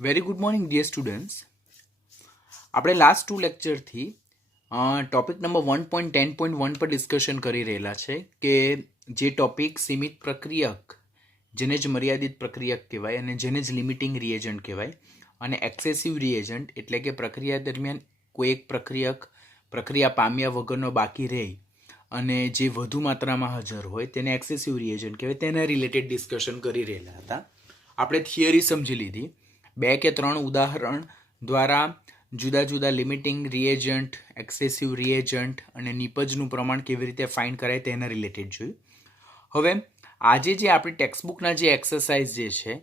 Very good morning dear students. આપણે last 2 લેક્ચરથી topic number 1.10.1 પર ડિસ્કશન કરી રહેલા છે કે જે ટોપિક સીમિત પ્રક્રિયક, જેને જ મર્યાદિત પ્રક્રિયક કહેવાય અને જેને જ લિમિટિંગ રિએજન્ટ કહેવાય, અને એક્સેસિવ રિએજન્ટ એટલે કે પ્રક્રિયા દરમિયાન કોઈ એક પ્રક્રિયા પામ્યા વગરનો બાકી રહે અને જે વધુ માત્રામાં હાજર હોય તેને એક્સેસિવ રિએજન્ટ કહેવાય. તેના રિલેટેડ ડિસ્કશન કરી રહેલા હતા. આપણે થિયરી સમજી લીધી. 2 કે 3 ઉદાહરણ દ્વારા જુદા જુદા લિમિટિંગ રિએજન્ટ, એક્સેસિવ રિએજન્ટ અને નિપજનું પ્રમાણ કેવી રીતે ફાઇન્ડ કરાય તેના રિલેટેડ જોયું. હવે આજે જે આપણી ટેક્સ્ટબુકના જે એક્સરસાઇઝ જે છે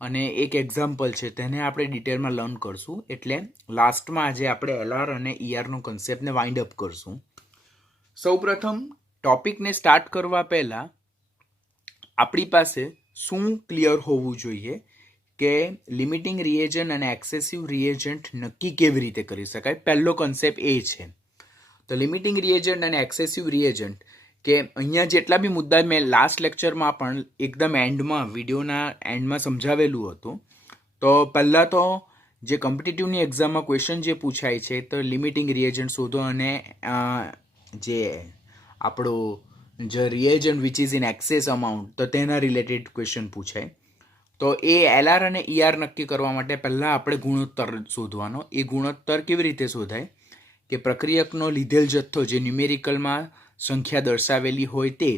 અને એક એક્ઝામ્પલ છે તેને આપણે ડિટેલમાં લર્ન કરશું. એટલે લાસ્ટમાં આજે આપણે એલઆર અને ઈઆરનો કન્સેપ્ટને વાઇન્ડ અપ કરશું. સૌપ્રથમ ટોપિકને સ્ટાર્ટ કરવા પહેલાં આપણી પાસે શું ક્લિયર હોવું જોઈએ કે લિમિટિંગ રિએજન્ટ અને એક્સેસિવ રિએજન્ટ નક્કી કેવી રીતે કરી શકાય. પહેલો કન્સેપ્ટ એ છે. તો લિમિટિંગ રિએજન્ટ અને એક્સેસિવ રિએજન્ટ કે અહીંયા જેટલા બી મુદ્દા મેં લાસ્ટ લેક્ચરમાં પણ એકદમ એન્ડમાં, વિડીયોના એન્ડમાં સમજાવેલું હતું. તો પહેલાં તો જે કોમ્પિટિટિવની એક્ઝામમાં ક્વેશ્ચન જે પૂછાય છે તો લિમિટિંગ રિએજન્ટ શોધો અને જે આપણું જે reagent which is in access amount તો તેના રિલેટેડ ક્વેશ્ચન પૂછાય. તો એ એલઆર અને ઈઆર નક્કી કરવા માટે પહેલાં આપણે ગુણોત્તર શોધવાનો. એ ગુણોત્તર કેવી રીતે શોધાય કે પ્રક્રિયકનો લીધેલ જથ્થો જે ન્યુમેરિકલમાં સંખ્યા દર્શાવેલી હોય તે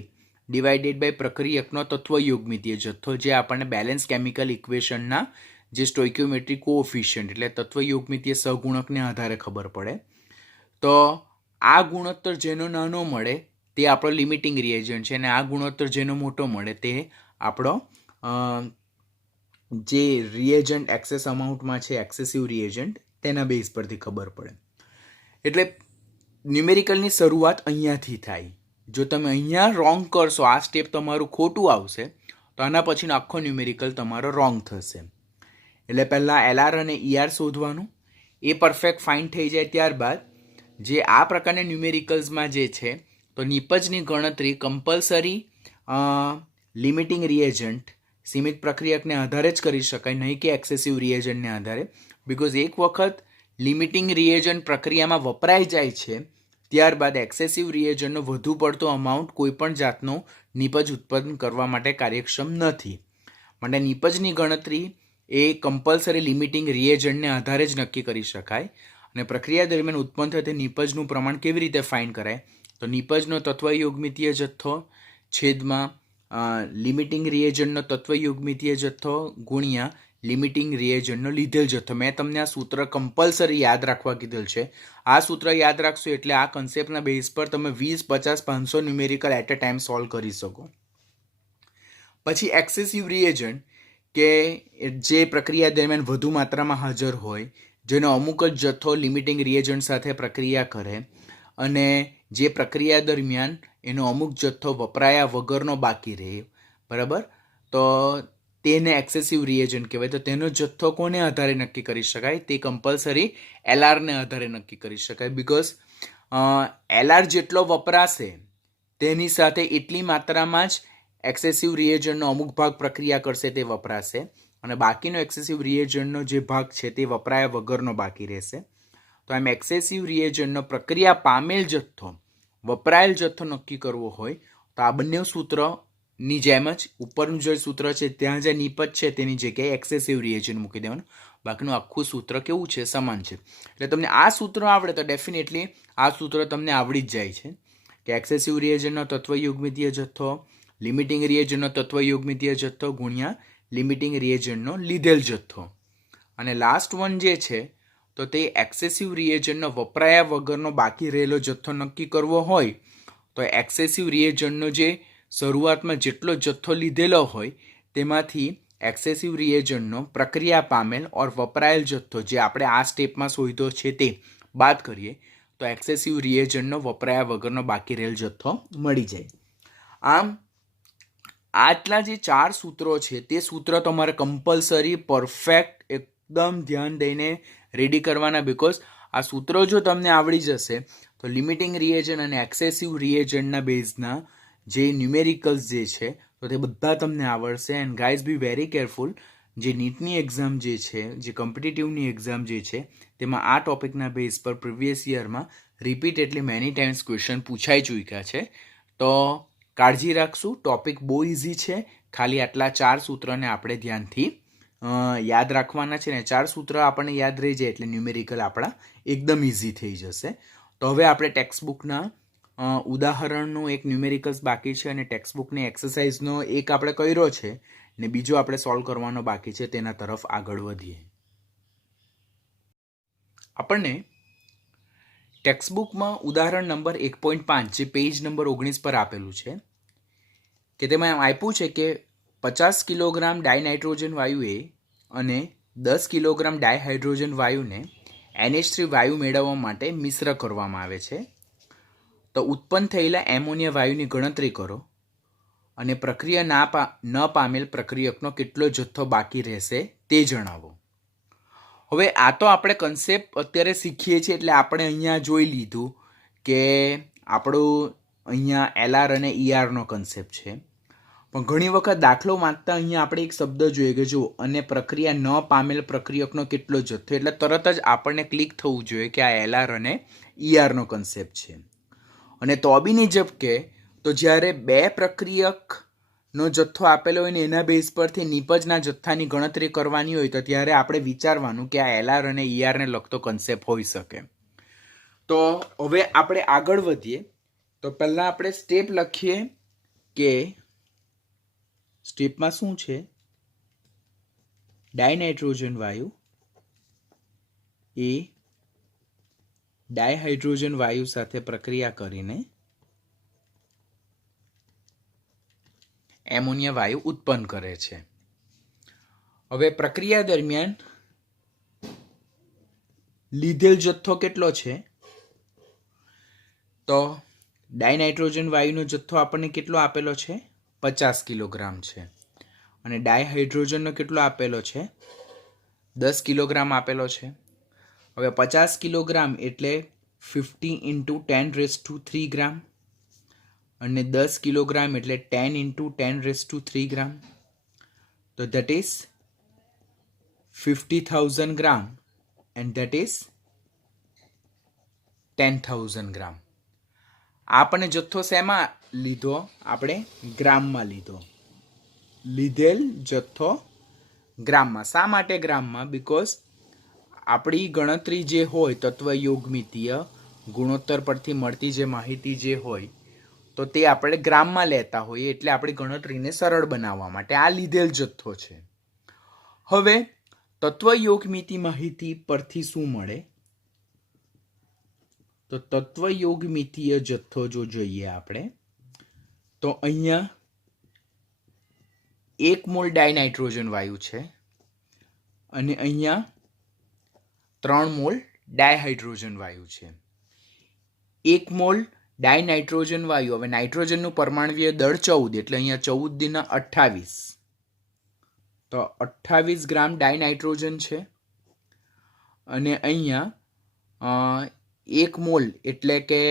ડિવાઇડેડ બાય પ્રક્રિયકનો તત્વયોગમિતીય જથ્થો, જે આપણને બેલેન્સ કેમિકલ ઇક્વેશનના જે સ્ટોઇક્યોમેટ્રિક કોએફિશિયન્ટ એટલે તત્વયોગમિતીય સહગુણકને આધારે ખબર પડે. તો આ ગુણોત્તર જેનો નાનો મળે તે આપણો લિમિટિંગ રિએજન્ટ છે અને આ ગુણોત્તર જેનો મોટો મળે તે આપણો જે રિએજન્ટ એક્સેસ અમાઉન્ટમાં છે એક્સેસિવ રિએજન્ટ તેના બેઝ પરથી ખબર પડે. એટલે ન્યુમેરિકલની શરૂઆત અહીંયાથી થાય. જો તમે અહીંયા રોંગ કરશો, આ સ્ટેપ તમારું ખોટું આવશે તો આના પછીનો આખો ન્યુમેરિકલ તમારો રોંગ થશે. એટલે પહેલાં એલઆર અને ઈઆર શોધવાનું. એ પરફેક્ટ ફાઇન્ડ થઈ જાય ત્યારબાદ જે આ પ્રકારના ન્યુમેરિકલ્સમાં જે છે તો નિપજની ગણતરી કમ્પલસરી લિમિટિંગ રિએજન્ટ સીમિત પ્રક્રિયકને આધારે જ કરી શકાય, નહીં કે એક્સેસિવ રિએજન્ટને આધારે. બિકોઝ એક વખત લિમિટિંગ રિએજન્ટ પ્રક્રિયામાં વપરાઈ જાય છે ત્યારબાદ એક્સેસિવ રિએજન્ટનો વધુ પડતો અમાઉન્ટ કોઈપણ જાતનો નિપજ ઉત્પન્ન કરવા માટે કાર્યક્ષમ નથી. માટે નિપજની ગણતરી એ કમ્પલસરી લિમિટિંગ રિએજન્ટને આધારે જ નક્કી કરી શકાય. અને પ્રક્રિયા દરમિયાન ઉત્પન્ન થતી નિપજનું પ્રમાણ કેવી રીતે ફાઇન્ડ કરાય? તો નિપજનો તત્વયોગમિતીય જથ્થો છેદમાં લિમિટિંગ રિએજન્ટનો તત્વયોગમિતીય જથ્થો ગુણ્યા લિમિટિંગ રિએજન્ટનો લીધેલ જથ્થો. મેં તમને આ સૂત્ર કમ્પલસરી યાદ રાખવા કીધેલ છે. આ સૂત્ર યાદ રાખશો એટલે આ કન્સેપ્ટના બેઝ પર તમે 20, 50, 500 numerical at a time solve કરી શકો. પછી એક્સેસિવ રિએજન્ટ કે જે પ્રક્રિયા દરમિયાન વધુ માત્રામાં હાજર હોય, જેનો અમુક જ જથ્થો લિમિટિંગ રિએજન્ટ સાથે પ્રક્રિયા કરે અને જે પ્રક્રિયા દરમિયાન એનો અમુક જથ્થો વપરાયા વગરનો બાકી રહે, બરાબર, તો તેને એક્સેસિવ રિએજન્ટ કહેવાય. તો તેનો જથ્થો કોને આધારે નક્કી કરી શકાય? તે કમ્પલસરી એલઆરને આધારે નક્કી કરી શકાય. બિકોઝ એલઆર જેટલો વપરાશે તેની સાથે એટલી માત્રામાં જ એક્સેસિવ રિએજન્ટનો અમુક ભાગ પ્રક્રિયા કરશે તે વપરાશે અને બાકીનો એક્સેસિવ રિએજન્ટનો જે ભાગ છે તે વપરાયા વગરનો બાકી રહેશે. તો એમ એક્સેસિવ રિએજન્ટનો પ્રક્રિયા પામેલ જથ્થો વપરાયેલ જથ્થો નક્કી કરવો હોય તો આ બંને સૂત્રની જેમ જ ઉપરનું જે સૂત્ર છે ત્યાં જે નિપજ છે તેની જગ્યાએ એક્સેસિવ રિએજન્ટ મૂકી દેવાનું. બાકીનું આખું સૂત્ર કેવું છે? સમાન છે. એટલે તમને આ સૂત્ર આવડે તો ડેફિનેટલી આ સૂત્ર તમને આવડી જ જાય છે કે એક્સેસિવ રિએજન્ટનો તત્વયોગમિતીય જથ્થો લિમિટિંગ રિએજન્ટનો તત્વયોગમિતીય જથ્થો ગુણ્યા લિમિટિંગ રિએજન્ટનો લીધેલ જથ્થો. અને લાસ્ટ વન જે છે તો તે એક્સેસિવ રિએજન્ટનો વપરાયા વગરનો બાકી રહેલો જથ્થો નક્કી કરવો હોય તો એક્સેસિવ રિએજન્ટનો જે શરૂઆતમાં જેટલો જથ્થો લીધેલો હોય તેમાંથી એક્સેસિવ રિએજન્ટનો પ્રક્રિયા પામેલ ઓર વપરાયેલ જથ્થો જે આપણે આ સ્ટેપમાં શોધ્યો છે તે બાદ કરીએ તો એક્સેસિવ રિએજન્ટનો વપરાયા વગરનો બાકી રહેલ જથ્થો મળી જાય. આમ આટલા જે 4 સૂત્રો છે તે સૂત્ર તમારે કમ્પલસરી પરફેક્ટ એકદમ ધ્યાન દઈને રેડી કરવાના. બિકોઝ આ સૂત્રો જો તમને આવડી જશે તો લિમિટિંગ રિએજન્ટ અને એક્સેસિવ રિએજન્ટના બેઝના જે ન્યુમેરિકલ્સ જે છે તો તે બધા તમને આવડશે. And guys be very careful. જે નીટની એક્ઝામ જે છે, જે કોમ્પિટિટિવની એક્ઝામ જે છે, તેમાં આ ટોપિકના બેઝ પર પ્રીવિયસ યરમાં રિપીટેડલી મેની ટાઈમ્સ ક્વેશ્ચન પૂછાઈ ચૂક્યા છે. તો કાળજી રાખશું, ટોપિક બહુ ઇઝી છે. ખાલી આટલા 4 સૂત્રને આપણે ધ્યાનથી યાદ રાખવાના છે ને 4 સૂત્ર આપણને યાદ રહી જાય એટલે ન્યુમેરિકલ આપણા એકદમ ઇઝી થઈ જશે. તો હવે આપણે ટેક્સ્ટબુકના ઉદાહરણનું એક ન્યુમેરિકલ્સ બાકી છે અને ટેક્સ્ટબુકની એક્સરસાઇઝનો એક આપણે કર્યો છે ને બીજો આપણે સોલ્વ કરવાનો બાકી છે. તેના તરફ આગળ વધીએ. આપણને ટેક્સ્ટબુકમાં ઉદાહરણ નંબર 1.5 જે પેજ નંબર 19 પર આપેલું છે કે તેમાં એમ આપ્યું છે કે 50 કિલોગ્રામ ડાયનાઇટ્રોજન વાયુએ અને 10 કિલોગ્રામ ડાયહાઇડ્રોજન વાયુને NH3 વાયુ મેળવવા માટે મિશ્ર કરવામાં આવે છે. તો ઉત્પન્ન થયેલા એમોનિયા વાયુની ગણતરી કરો અને પ્રક્રિયા ન પામેલ પ્રક્રિયકનો કેટલો જથ્થો બાકી રહેશે તે જણાવો. હવે આ તો આપણે કન્સેપ્ટ અત્યારે શીખીએ છીએ એટલે આપણે અહીંયા જોઈ લીધું કે આપણું અહીંયા LR અને ERનો કન્સેપ્ટ છે. પણ ઘણી વખત દાખલો વાંચતા અહીંયા આપણે એક શબ્દ જોઈએ કે જો અને પ્રક્રિયા ન પામેલ પ્રક્રિયકનો કેટલો જથ્થો, એટલે તરત જ આપણને ક્લિક થવું જોઈએ કે આ LR અને ERનો કન્સેપ્ટ છે. અને તો બી નહીં ઝબકે તો જ્યારે 2 પ્રક્રિયકનો જથ્થો આપેલો હોય ને એના બેઝ પરથી નિપજના જથ્થાની ગણતરી કરવાની હોય તો ત્યારે આપણે વિચારવાનું કે આ LR અને ERને લગતો કન્સેપ્ટ હોઈ શકે. તો હવે આપણે આગળ વધીએ. તો પહેલાં આપણે સ્ટેપ લખીએ કે સ્ટેપમાં શું છે. ડાયનાઇટ્રોજન વાયુ એ ડાયહાઇડ્રોજન વાયુ સાથે પ્રક્રિયા કરીને એમોનિયા વાયુ ઉત્પન્ન કરે છે. હવે પ્રક્રિયા દરમિયાન લીધેલ જથ્થો કેટલો છે? તો ડાયનાઇટ્રોજન વાયુનો જથ્થો આપણને કેટલો આપેલો છે? 50 કિલોગ્રામ છે. અને ડાયહાઇડ્રોજનનો કેટલો આપેલો છે? 10 કિલોગ્રામ આપેલો છે. હવે 50 કિલોગ્રામ એટલે 50 × 10³ ગ્રામ અને 10 કિલોગ્રામ એટલે 10 × 10³ ગ્રામ. તો that is 50,000 gram and that is 10,000 ગ્રામ. આપણે જથ્થો શેમાં લીધો? આપણે ગ્રામમાં લીધો. લીધેલ જથ્થો ગ્રામમાં. શા માટે ગ્રામમાં? બિકોઝ આપણી ગણતરી જે હોય તત્વયોગમિતીય ગુણોત્તર પરથી મળતી જે માહિતી જે હોય તો તે આપણે ગ્રામમાં લેતા હોઈએ એટલે આપણી ગણતરીને સરળ બનાવવા માટે આ લીધેલ જથ્થો છે. હવે તત્વયોગમિતિ માહિતી પરથી શું મળે? તો તત્વયોગમિતીય જથ્થો જો જોઈએ આપણે તો અહીંયા 1 મોલ ડાયનાઇટ્રોજન વાયુ છે અને અહીંયા 3 મોલ ડાયહાઇડ્રોજન વાયુ છે. 1 મોલ ડાયનાઇટ્રોજન વાયુ, હવે નાઇટ્રોજનનું પરમાણ્વીય દળ 14 એટલે અહીંયા 14 × 28 તો 28 ગ્રામ ડાયનાઇટ્રોજન છે અને અહીંયા 1 મોલ એટલે કે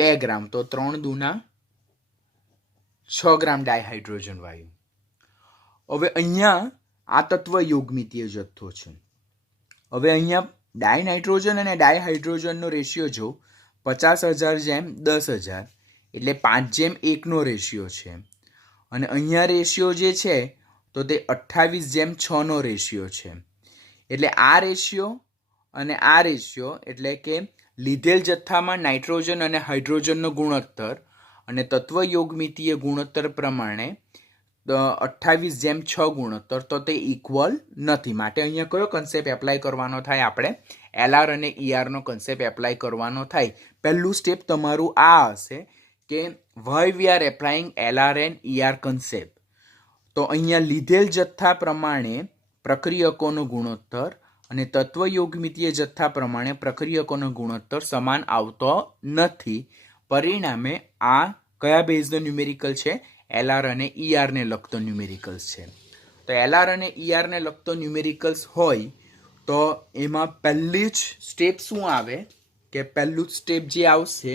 2 ગ્રામ તો 3 × 6 ગ્રામ ડાયહાઇડ્રોજન વાયુ. હવે અહીંયા આ તત્વયોગમિતીય જથ્થો છે. હવે અહીંયા ડાયનાઇટ્રોજન અને ડાયહાઇડ્રોજનનો રેશિયો જો 50,000 × 10,000 એટલે 5:1 રેશિયો છે અને અહીંયા રેશિયો જે છે તો તે 28:6 રેશિયો છે. એટલે આ રેશિયો અને આ રેશિયો એટલે કે લીધેલ જથ્થામાં નાઇટ્રોજન અને હાઇડ્રોજનનો ગુણોત્તર અને તત્વયોગમિતીય ગુણોત્તર પ્રમાણે 28:6 ગુણોત્તર તો તે ઇક્વલ નથી. માટે અહીંયા કયો કન્સેપ્ટ એપ્લાય કરવાનો થાય? આપણે LR અને ERનો કન્સેપ્ટ એપ્લાય કરવાનો થાય. પહેલું સ્ટેપ તમારું આ હશે કે why we are applying LR and ER concept. તો અહીંયા લીધેલ જથ્થા પ્રમાણે પ્રક્રિયકોનો ગુણોત્તર અને તત્વયોગમિતીય જથ્થા પ્રમાણે પ્રક્રિયકોનો ગુણોત્તર સમાન આવતો નથી. પરિણામે આ કયા બેઝનો ન્યુમેરિકલ છે? LR અને ERને લગતો ન્યુમેરિકલ્સ છે. તો LR અને ERને લગતો ન્યુમેરિકલ્સ હોય તો એમાં પહેલી જ સ્ટેપ શું આવે કે પહેલું સ્ટેપ જે આવશે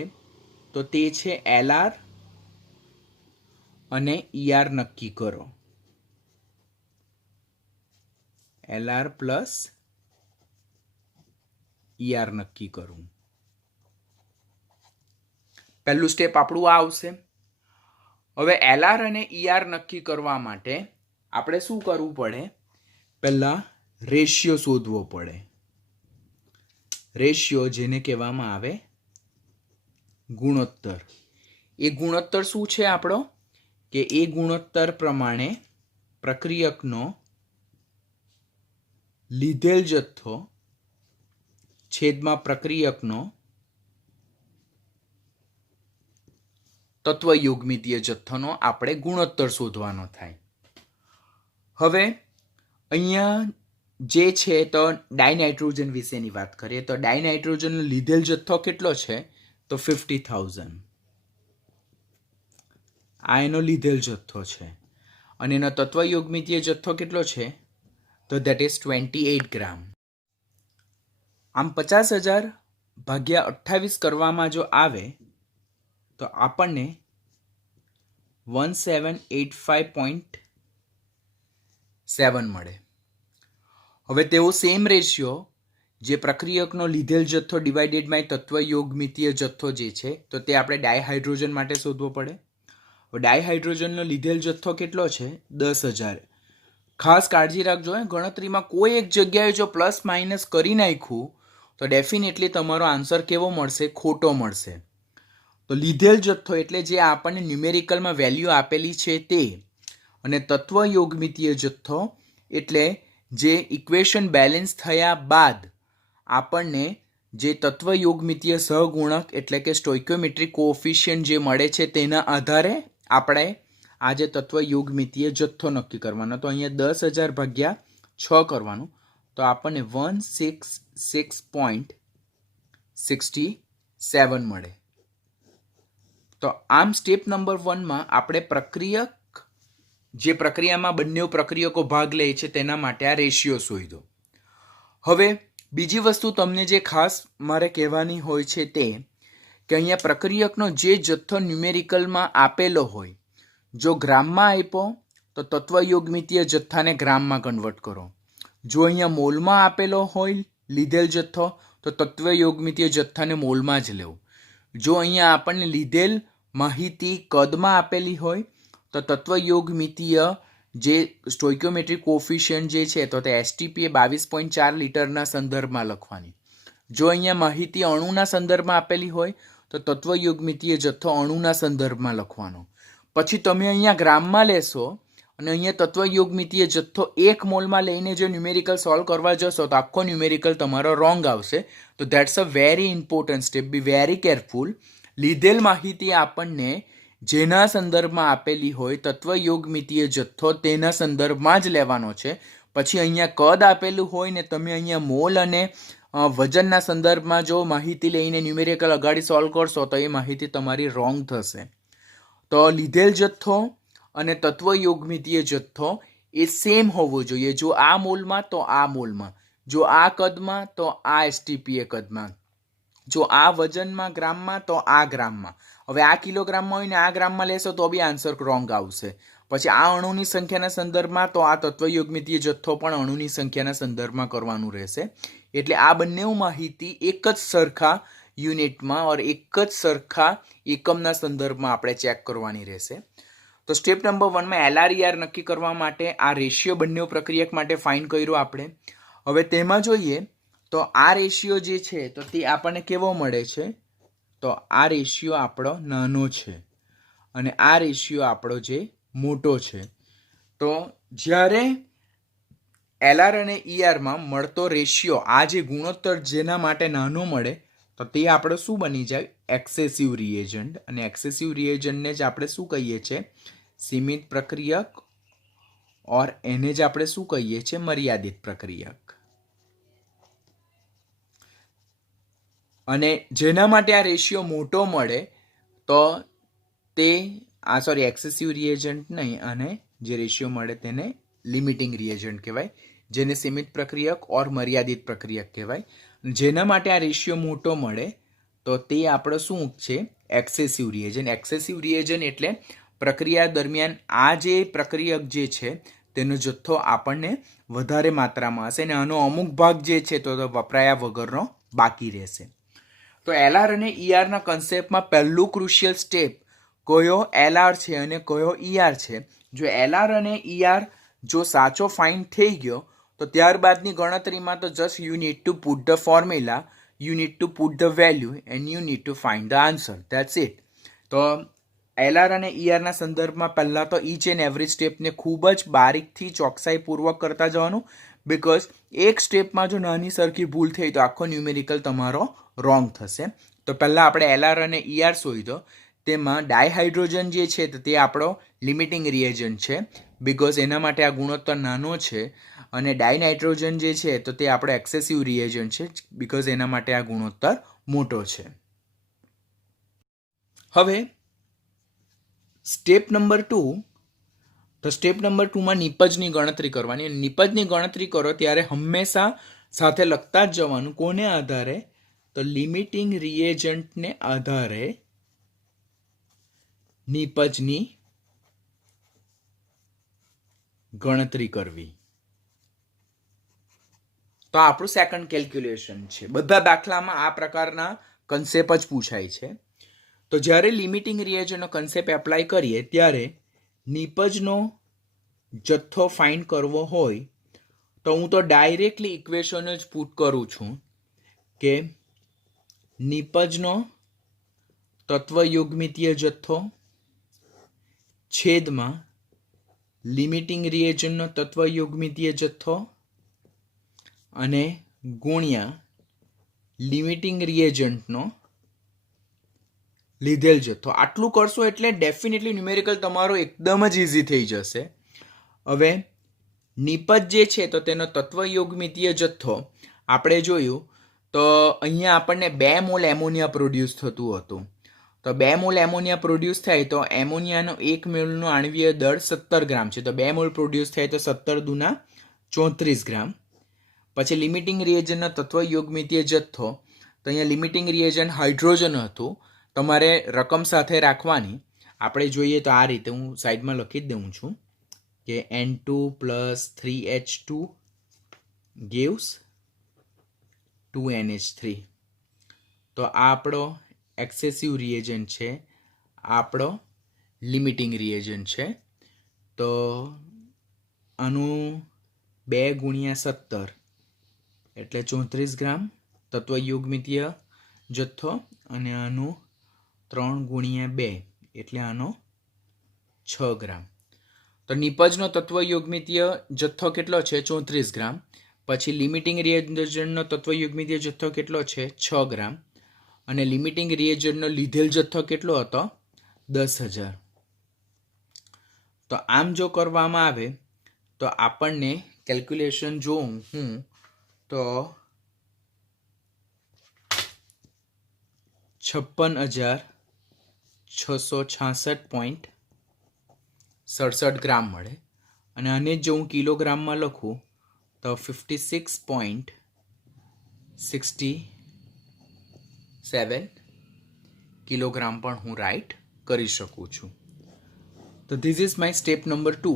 તો તે છે LR અને ER નક્કી કરો. LR પ્લસ ER નક્કી કરવું. પહેલું સ્ટેપ આપણું આ આવશે. હવે LR અને ER નક્કી કરવા માટે આપણે શું કરવું પડે? પહેલા રેશિયો શોધવો પડે. રેશિયો જેને કહેવામાં આવે ગુણોત્તર. એ ગુણોત્તર શું છે આપણો? કે એ ગુણોત્તર પ્રમાણે પ્રક્રિયકનો લીધેલ જથ્થો છેદમાં પ્રક્રિયકનો તત્વયોગમિતીય જથ્થોનો આપણે ગુણોત્તર શોધવાનો થાય. હવે અહીંયા જે છે તો ડાયનાઇટ્રોજન વિશેની વાત કરીએ તો ડાયનાઇટ્રોજનનો લીધેલ જથ્થો કેટલો છે? તો 50,000. આ એનો લીધેલ જથ્થો છે અને એનો તત્વયોગમિતીય જથ્થો કેટલો છે? તો દેટ ઇઝ 28 ગ્રામ. આમ 50,000 ભાગ્યા 28 કરવામાં જો આવે તો આપણને 1785.7 મળે. હવે તેવો સેમ રેશિયો જે પ્રક્રિયકનો લીધેલ જથ્થો ડિવાઇડેડ બાય તત્વયોગમિતીય જથ્થો જે છે તો તે આપણે ડાયહાઇડ્રોજન માટે શોધવો પડે. ડાયહાઇડ્રોજનનો લીધેલ જથ્થો કેટલો છે? 10,000. ખાસ કાળજી રાખજો, ગણતરીમાં કોઈ એક જગ્યાએ જો પ્લસ માઇનસ કરી નાખ્યું તો ડેફિનેટલી તમારો આન્સર કેવો મળશે? ખોટો મળશે. તો લીધેલ જથ્થો એટલે જે આપણને ન્યુમેરિકલમાં વેલ્યુ આપેલી છે તે, અને તત્વયોગમિતીય જથ્થો એટલે જે ઇક્વેશન બેલેન્સ થયા બાદ આપણને જે તત્વયોગમિતીય સહગુણક એટલે કે સ્ટોઇકિયોમેટ્રિક કોએફિશિયન્ટ જે મળે છે તેના આધારે આપણે આ જે તત્વયોગમિતીય જથ્થો નક્કી કરવાનો. તો અહીંયા 10,000 ભાગ્યા 6 કરવાનું તો આપણને 166.67 મળે. તો આમ સ્ટેપ નંબર 1માં આપણે પ્રક્રિયક જે પ્રક્રિયામાં બંને પ્રક્રિયકો ભાગ લે છે તેના માટે આ રેશિયો શોધ્યો. હવે બીજી વસ્તુ તમને જે ખાસ મારે કહેવાની હોય છે તે કે અહીંયા પ્રક્રિયકનો જે જથ્થો ન્યુમેરિકલમાં આપેલો હોય, જો ગ્રામમાં આપ્યો તો તત્વયોગમિતીય જથ્થાને ગ્રામમાં કન્વર્ટ કરો. જો અહીંયા મોલમાં આપેલો હોય લીધેલ જથ્થો તો તત્વયોગમિતીય જથ્થાને મોલમાં જ લેવું. જો અહીંયા આપણને લીધેલ માહિતી કદમાં આપેલી હોય તો તત્વયોગમિતીય જે સ્ટોઇકિયોમેટ્રિક કોએફિશિયન્ટ જે છે તો તે STP એ 22.4 લીટરના સંદર્ભમાં લખવાની. જો અહીંયા માહિતી અણુના સંદર્ભમાં આપેલી હોય તો તત્વયોગમિતીય જથ્થો અણુના સંદર્ભમાં લખવાનો. પછી તમે અહીંયા ગ્રામમાં લેશો અને અહીંયા તત્વયોગમિતીય જથ્થો 1 મોલમાં લઈને જો ન્યુમેરિકલ સોલ્વ કરવા જશો તો આખો ન્યુમેરિકલ તમારો રોંગ આવશે. તો that's a very important step. B very careful. લીધેલ માહિતી આપણને જેના સંદર્ભમાં આપેલી હોય તત્વયોગમિતીય જથ્થો તેના સંદર્ભમાં જ લેવાનો છે. પછી અહીંયા કદ આપેલું હોય ને તમે અહીંયા મોલ અને વજનના સંદર્ભમાં જો માહિતી લઈને ન્યુમેરિકલ અગાડી સોલ્વ કરશો તો એ માહિતી તમારી રોંગ થશે. તો લીધેલ જથ્થો અને તત્વયોગમિતીય જથ્થો એ સેમ હોવો જોઈએ. જો આ મોલમાં તો આ મોલમાં, જો આ કદમાં તો આ STP એ કદમાં, જો આ વજનમાં ગ્રામમાં તો આ ગ્રામમાં. હવે આ કિલોગ્રામમાં હોય ને આ ગ્રામમાં લેશો તો બી આન્સર રોંગ આવશે. પછી આ અણુની સંખ્યાના સંદર્ભમાં તો આ તત્વયોગમિતીય જથ્થો પણ અણુની સંખ્યાના સંદર્ભમાં કરવાનું રહેશે. એટલે આ બંને માહિતી એક જ સરખા યુનિટમાં ઓર એક જ સરખા એકમના સંદર્ભમાં આપણે ચેક કરવાની રહેશે. તો સ્ટેપ નંબર 1માં LR નક્કી કરવા માટે આ રેશિયો બંને પ્રક્રિયક માટે ફાઇન કર્યો આપણે. હવે તેમાં જોઈએ તો આ રેશિયો જે છે તો તે આપણને કેવો મળે છે? તો આ રેશિયો આપણો નાનો છે અને આ રેશિયો આપણો જે મોટો છે. તો જ્યારે LR અને ERમાં મળતો રેશિયો આ જે ગુણોત્તર જેના માટે નાનો મળે તો તે આપણે શું બની જાય? Excessive reagent. અને એક્સેસિવ રિએજન્ટને જ આપણે શું કહીએ છીએ? સીમિત પ્રક્રિયક. ઓર એને જ આપણે શું કહીએ છીએ? મર્યાદિત પ્રક્રિયક. અને જેના માટે આ રેશિયો મોટો મળે તો તે એક્સેસિવ રિએજન્ટ નહીં, અને જે રેશિયો મળે તેને લિમિટિંગ રિએજન્ટ કહેવાય, જેને સીમિત પ્રક્રિયક ઓર મર્યાદિત પ્રક્રિયક કહેવાય. જેના માટે આ રેશિયો મોટો મળે તો તે આપણો શું છે? Excessive reagent. એક્સેસિવ રિએજન્ટ એટલે પ્રક્રિયા દરમિયાન આ જે પ્રક્રિયક જે છે તેનો જથ્થો આપણને વધારે માત્રામાં હશે અને આનો અમુક ભાગ જે છે તો વપરાયા વગરનો બાકી રહેશે. તો એલઆર અને ઈઆરના કન્સેપ્ટમાં પહેલું ક્રુશિયલ સ્ટેપ કયો એલઆર છે અને કયો ઈઆર છે. જો એલઆર અને ઈઆર જો સાચો ફાઇન્ડ થઈ ગયો તો ત્યારબાદની ગણતરીમાં તો just you need to put the formula, you need to put the value and you need to find the answer. That's it. તો એલઆર અને ઈઆરના સંદર્ભમાં પહેલાં તો ઈચ એન્ડ એવરી સ્ટેપને ખૂબ જ બારીકથી ચોકસાઈપૂર્વક કરતા જવાનું, બિકોઝ એક સ્ટેપમાં જો નાની સરખી ભૂલ થઈ તો આખો ન્યુમેરિકલ તમારો રોંગ થશે. તો પહેલાં આપણે એલઆર અને ઈઆર શોધ્યો. તેમાં ડાયહાઇડ્રોજન જે છે તો તે આપણો લિમિટિંગ રિએજન્ટ છે, બિકોઝ એના માટે આ ગુણોત્તર નાનો છે. અને ડાયનાઇટ્રોજન જે છે તો તે આપણો એક્સેસિવ રિએજન્ટ છે, બિકોઝ એના માટે આ ગુણોત્તર મોટો છે. હવે સ્ટેપ નંબર 2. તો સ્ટેપ નંબર 2માં નિપજની ગણતરી કરવાની. નિપજની ગણતરી કરો ત્યારે હંમેશા સાથે લખતા જ જવાનું. કોને આધારે? તો લિમિટિંગ રિએજન્ટને આધારે નિપજની ગણતરી કરવી. તો આપણું સેકન્ડ કેલ્ક્યુલેશન છે. બધા દાખલામાં આ પ્રકારના કન્સેપ્ટ જ પૂછાય છે. તો જ્યારે લિમિટિંગ રિએજન્ટનો કન્સેપ્ટ એપ્લાય કરીએ ત્યારે નિપજનો જથ્થો ફાઇન્ડ કરવો હોય તો હું તો ડાયરેક્ટલી ઇક્વેશન જ પુટ કરું છું કે નિપજનો તત્વયુગ્મિતીય જથ્થો છેદમાં લિમિટિંગ રિએજન્ટનો તત્વયુગ્મિતીય જથ્થો અને ગુણ્યા લિમિટિંગ રિએજન્ટનો લીધેલ જથ્થો. આટલું કરશો એટલે ડેફિનેટલી ન્યુમેરિકલ તમારો એકદમ જ ઇઝી થઈ જશે. હવે નિપજ જે છે તો તેનો તત્વયુગ્મિતીય જથ્થો આપણે જોયું તો અહીંયા આપણને 2 મોલ એમોનિયા પ્રોડ્યુસ થતું હતું. તો 2 મોલ એમોનિયા પ્રોડ્યુસ થાય તો એમોનિયાનો 1 મોલનો આણ્વીય દળ 17 ગ્રામ છે. તો 2 મોલ પ્રોડ્યુસ થાય તો 17 દુના 34 ગ્રામ. પછી લિમિટિંગ રિએજન્ટનો તત્વયુગ્મિતીય જથ્થો, તો અહીંયા લિમિટિંગ રિએજન્ટ હાઇડ્રોજન હતું. તમારે રકમ સાથે રાખવાની. આપણે જોઈએ તો આ રીતે હું સાઈડમાં લખી જ દઉં છું કે N2 + 3H2 gives 2NH3. તો આ આપણો એક્સેસિવ રિએજન્ટ છે, આપણો લિમિટિંગ રિએજન્ટ છે. તો આનું 2 × 17 એટલે 34 ગ્રામ તત્વયુગ્મિતીય જથ્થો અને આનું 3 × 2 એટલે આનો 6 ગ્રામ. તો નિપજનો તત્વયુગ્મિતીય જથ્થો કેટલો છે? 34 ગ્રામ. પછી લિમિટિંગ રિએજન્ટનો તત્વયુગ્મિતીય જથ્થો કેટલો છે? 6 ગ્રામ. અને લિમિટિંગ રિએજન્ટનો લીધેલ જથ્થો કેટલો હતો? 10,000. તો આમ જો કરવામાં આવે તો આપણને કેલ્ક્યુલેશન જોઉં હું તો 56,666.67 ગ્રામ મળે. અને આને જો હું કિલોગ્રામમાં લખું તો 56.67 કિલોગ્રામ પણ હું રાઇટ કરી શકું છું. તો this is my step number 2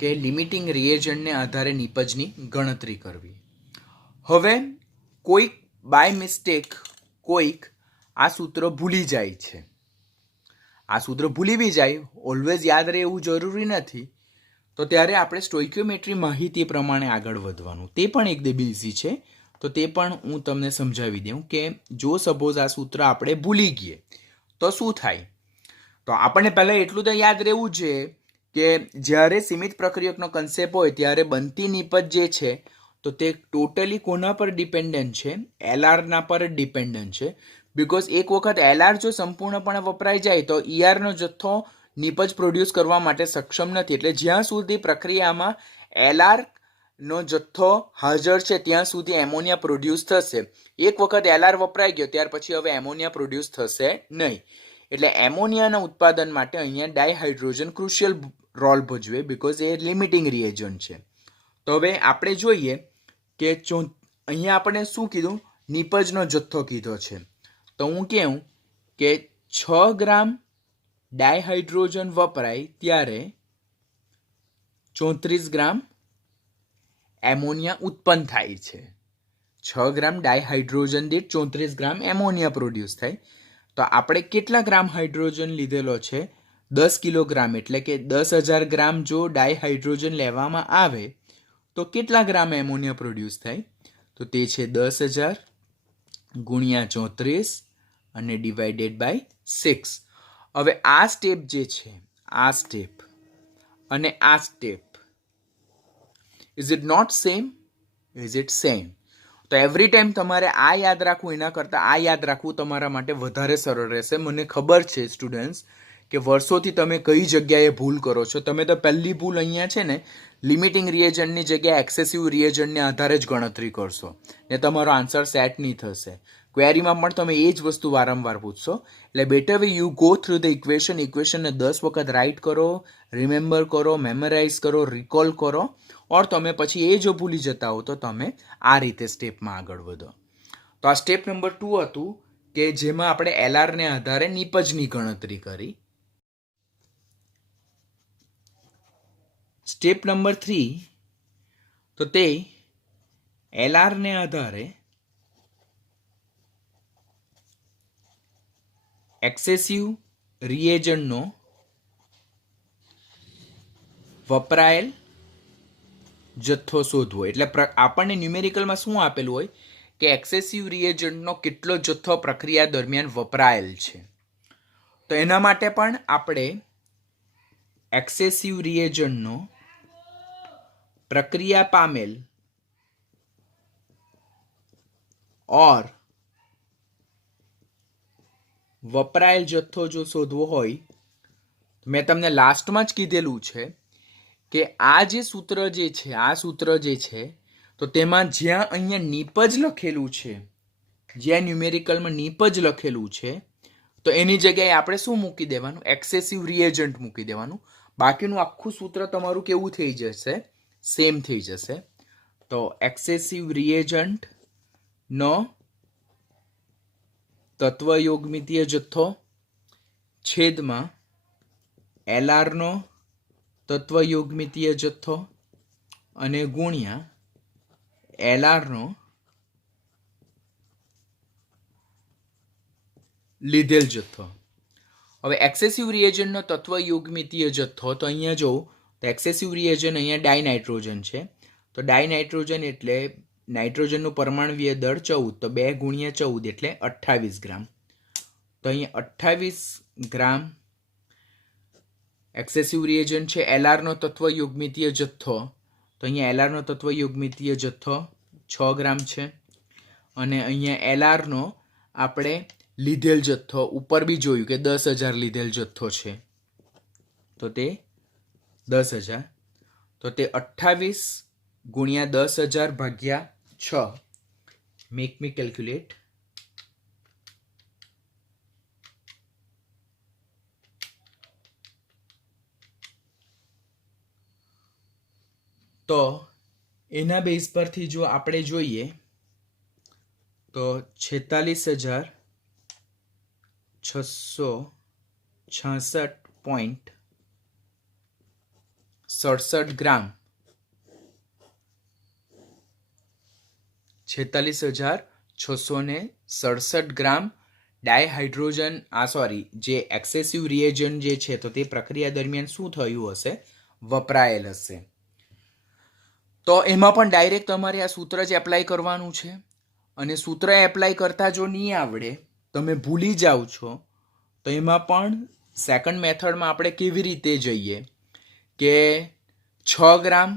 કે લિમિટિંગ રિએજન્ટને આધારે નિપજની ગણતરી કરવી. હવે કોઈક બાય મિસ્ટેક કોઈક આ સૂત્ર ભૂલી જાય છે. આ સૂત્ર ભૂલી બી જાય, ઓલવેઝ યાદ રહે એવું જરૂરી નથી. તો ત્યારે આપણે સ્ટોઇકિયોમેટ્રી માહિતી પ્રમાણે આગળ વધવાનું. તે પણ એકદમ ઇઝી છે. તો તે પણ હું તમને સમજાવી દઉં કે જો સપોઝ આ સૂત્ર આપણે ભૂલી ગઈએ તો શું થાય. તો આપણને પહેલાં એટલું તો યાદ રહેવું છે કે જ્યારે સીમિત પ્રક્રિયકનો કન્સેપ્ટ હોય ત્યારે બનતી નિપજ જે છે તો તે ટોટલી કોના પર ડિપેન્ડન્ટ છે? એલઆરના પર જ ડિપેન્ડન્ટ છે. બિકોઝ એક વખત એલઆર જો સંપૂર્ણપણે વપરાઈ જાય તો ઈઆરનો જથ્થો નિપજ પ્રોડ્યુસ કરવા માટે સક્ષમ નથી. એટલે જ્યાં સુધી પ્રક્રિયામાં એલઆરનો જથ્થો હાજર છે ત્યાં સુધી એમોનિયા પ્રોડ્યુસ થશે. એક વખત એલઆર વપરાઈ ગયો ત્યાર પછી હવે એમોનિયા પ્રોડ્યુસ થશે નહીં. એટલે એમોનિયાના ઉત્પાદન માટે અહીંયા ડાયહાઇડ્રોજન ક્રુશિયલ રોલ ભજવે, બિકોઝ એ લિમિટિંગ રિએજન્ટ છે. તો હવે આપણે જોઈએ કે અહીંયા આપણે શું કીધું? નિપજનો જથ્થો કીધો છે. તો હું કહું કે 6 ગ્રામ ડાયહાઇડ્રોજન વપરાય ત્યારે 34 ગ્રામ એમોનિયા ઉત્પન્ન થાય છે. 6 ગ્રામ ડાયહાઇડ્રોજન દીઠ 34 ગ્રામ એમોનિયા પ્રોડ્યુસ થાય. તો આપણે કેટલા ગ્રામ હાઇડ્રોજન લીધેલો છે? 10 કિલોગ્રામ. એટલે કે 10,000 ગ્રામ જો ડાયહાઇડ્રોજન લેવામાં આવે તો કેટલા ગ્રામ એમોનિયા પ્રોડ્યુસ થાય? તો તે છે 10,000 ગુણ્યા 34 અને ડિવાઇડેડ બાય 6. હવે આ સ્ટેપ જે છે, આ સ્ટેપ અને આ step, is it not same? Is it same? તો એવરી ટાઈમ તમારે આ યાદ રાખવું એના કરતાં આ યાદ રાખવું તમારા માટે વધારે સરળ રહેશે. મને ખબર છે સ્ટુડન્ટ્સ કે વર્ષોથી તમે કઈ જગ્યાએ ભૂલ કરો છો. તમે તો પહેલી ભૂલ અહીંયા છે ને, લિમિટિંગ રિએજન્ટની જગ્યાએ એક્સેસિવ રિએજન્ટને આધારે જ ગણતરી કરશો ને તમારો આન્સર સેટ નહીં થશે. ક્વેરીમાં પણ તમે એ જ વસ્તુ વારંવાર પૂછશો. એટલે better way you go through the ઇક્વેશનને 10 વખત રાઇટ કરો, રિમેમ્બર કરો, મેમરાઇઝ કરો, રિકોલ કરો, ઓર તમે પછી એ જો ભૂલી જતા હો તો તમે આ રીતે સ્ટેપમાં આગળ વધો. તો આ સ્ટેપ નંબર 2 હતું કે જેમાં આપણે એલઆરને આધારે નિપજની ગણતરી કરી. સ્ટેપ નંબર 3, તો તે એલઆરને આધારે એક્સેસિવ રિએજન્ટનો વપરાયેલ જથ્થો શોધવો. એટલે આપણને ન્યુમેરિકલમાં શું આપેલું હોય કે એક્સેસિવ રિએજન્ટનો કેટલો જથ્થો પ્રક્રિયા દરમિયાન વપરાયેલ છે. તો એના માટે પણ આપણે એક્સેસિવ રિએજન્ટનો પ્રક્રિયા પામેલ ઓર વપરાયેલ જથ્થો જો શોધવો હોય, મેં તમને લાસ્ટમાં જ કીધેલું છે કે આ જે સૂત્ર જે છે, આ સૂત્ર જે છે, તો તેમાં જ્યાં અહીંયા નિપજ લખેલું છે, જ્યાં ન્યુમેરિકલમાં નિપજ લખેલું છે, તો એની જગ્યાએ આપણે શું મૂકી દેવાનું? એક્સેસિવ રિએજન્ટ મૂકી દેવાનું. બાકીનું આખું સૂત્ર તમારું કેવું થઈ જશે? સેમ થઈ જશે. તો એક્સેસિવ રિએજન્ટનો તત્વયોગમિતીય જથ્થો છેદમાં એલઆરનો તત્વયોગમિતીય જથ્થો અને ગુણ્યા એલઆરનો લીધેલ જથ્થો. હવે એક્સેસિવ રિએજન્ટનો તત્વયોગમિતીય જથ્થો, તો અહીંયા જો તો એક્સેસિવ રિએજન્ટ અહીંયા ડાયનાઇટ્રોજન છે. તો ડાયનાઇટ્રોજન એટલે નાઇટ્રોજનનું પરમાણુય દળ 14, તો 2 ગુણ્યા 14 એટલે 28 ગ્રામ. તો અહીંયા 28 ગ્રામ એક્સેસિવ રિએજન્ટ છે. એલઆરનો તત્વયોગમિતીય જથ્થો, તો અહીંયા એલઆરનો તત્વયોગમિતીય જથ્થો 6 ગ્રામ છે. અને અહીંયા એલઆરનો આપણે લીધેલ જથ્થો ઉપર બી જોયું કે 10,000 લીધેલ જથ્થો છે, તો તે 10,000, તો તે 28 ગુણ્યા 10,000 ભાગ્યા 6. Make me calculate. તો એના બેઝ પરથી જો આપણે જોઈએ તો 46,666.67 ગ્રામ, 46,667 ગ્રામ ડાયહાઇડ્રોજન જે એક્સેસિવ રિએજન્ટ જે છે, તો તે પ્રક્રિયા દરમિયાન શું થયું હશે? વપરાયેલ હશે. તો એમાં પણ ડાયરેક્ટ તમારે આ સૂત્ર જ એપ્લાય કરવાનું છે. અને સૂત્ર એપ્લાય કરતા જો નહીં આવડે, તમે ભૂલી જાઓ છો, તો એમાં પણ સેકન્ડ મેથડમાં આપણે કેવી રીતે જઈએ કે 6 ગ્રામ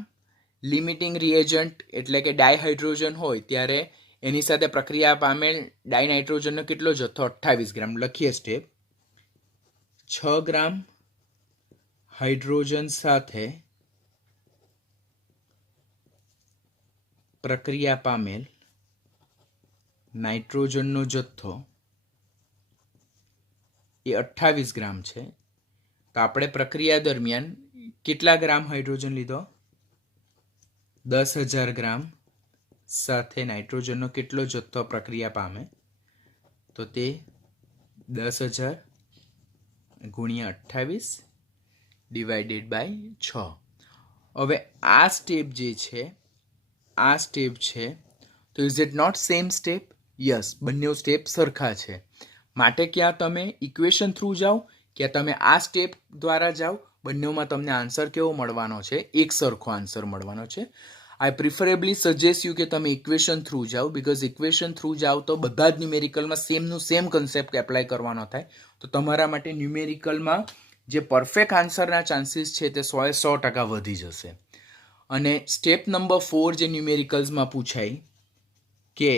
લિમિટિંગ રિએજન્ટ એટલે કે ડાયહાઇડ્રોજન હોય ત્યારે એની સાથે પ્રક્રિયા પામેલ ડાયનાઇટ્રોજનનો કેટલો જથ્થો? 28 ગ્રામ. લખીએ સ્ટેપ. 6 ગ્રામ હાઇડ્રોજન સાથે પ્રક્રિયા પામેલ નાઇટ્રોજનનો જથ્થો એ 28 ગ્રામ છે. તો આપણે પ્રક્રિયા દરમિયાન કેટલા ગ્રામ હાઇડ્રોજન લીધો? 10,000 ગ્રામ સાથે નાઇટ્રોજનનો કેટલો જથ્થો પ્રક્રિયા પામે? તો તે 10,000 ગુણ્યા 28 ડિવાઇડેડ બાય 6. હવે આ સ્ટેપ જે છે આ સ્ટેપ છે તો is it not same step? Yes, બંને સ્ટેપ સરખા છે. માટે ક્યાં તમે ઇક્વેશન થ્રુ જાઓ ક્યાં તમે આ સ્ટેપ દ્વારા જાઓ, બંનેમાં તમને આન્સર કેવો મળવાનો છે? એક સરખો આન્સર મળવાનો છે. આઈ પ્રિફરેબલી સજેસ્ટ યુ કે તમે ઇક્વેશન થ્રુ જાઓ, બિકોઝ ઇક્વેશન થ્રુ જાઓ તો બધા જ ન્યુમેરિકલમાં સેમનું સેમ કન્સેપ્ટ એપ્લાય કરવાનો થાય. તો તમારા માટે ન્યુમેરિકલમાં જે પરફેક્ટ આન્સરના ચાન્સીસ છે તે 100% વધી જશે. અને સ્ટેપ નંબર 4 જે ન્યુમેરિકલ્સમાં પૂછાય કે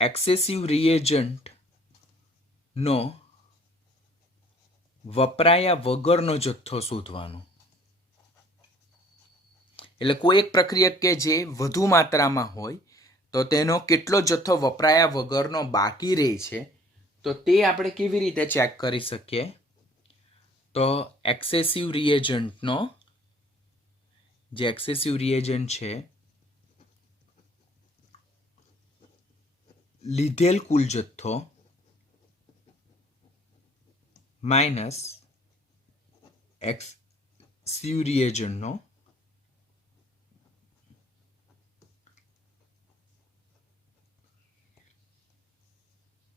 એક્સેસિવ રિએજન્ટનો વપરાયા વગરનો જથ્થો શોધવાનો. એટલે કોઈ એક પ્રક્રિયક કે જે વધુ માત્રામાં હોય તો તેનો કેટલો જથ્થો વપરાયા વગરનો બાકી રહે છે, તો તે આપણે કેવી રીતે ચેક કરી શકીએ? તો એક્સેસિવ રિએજન્ટનો જે એક્સેસિવ રિએજન્ટ છે લીધેલ કુલ જથ્થો માઇનસ એક્સેસિવ રિએજન્ટનો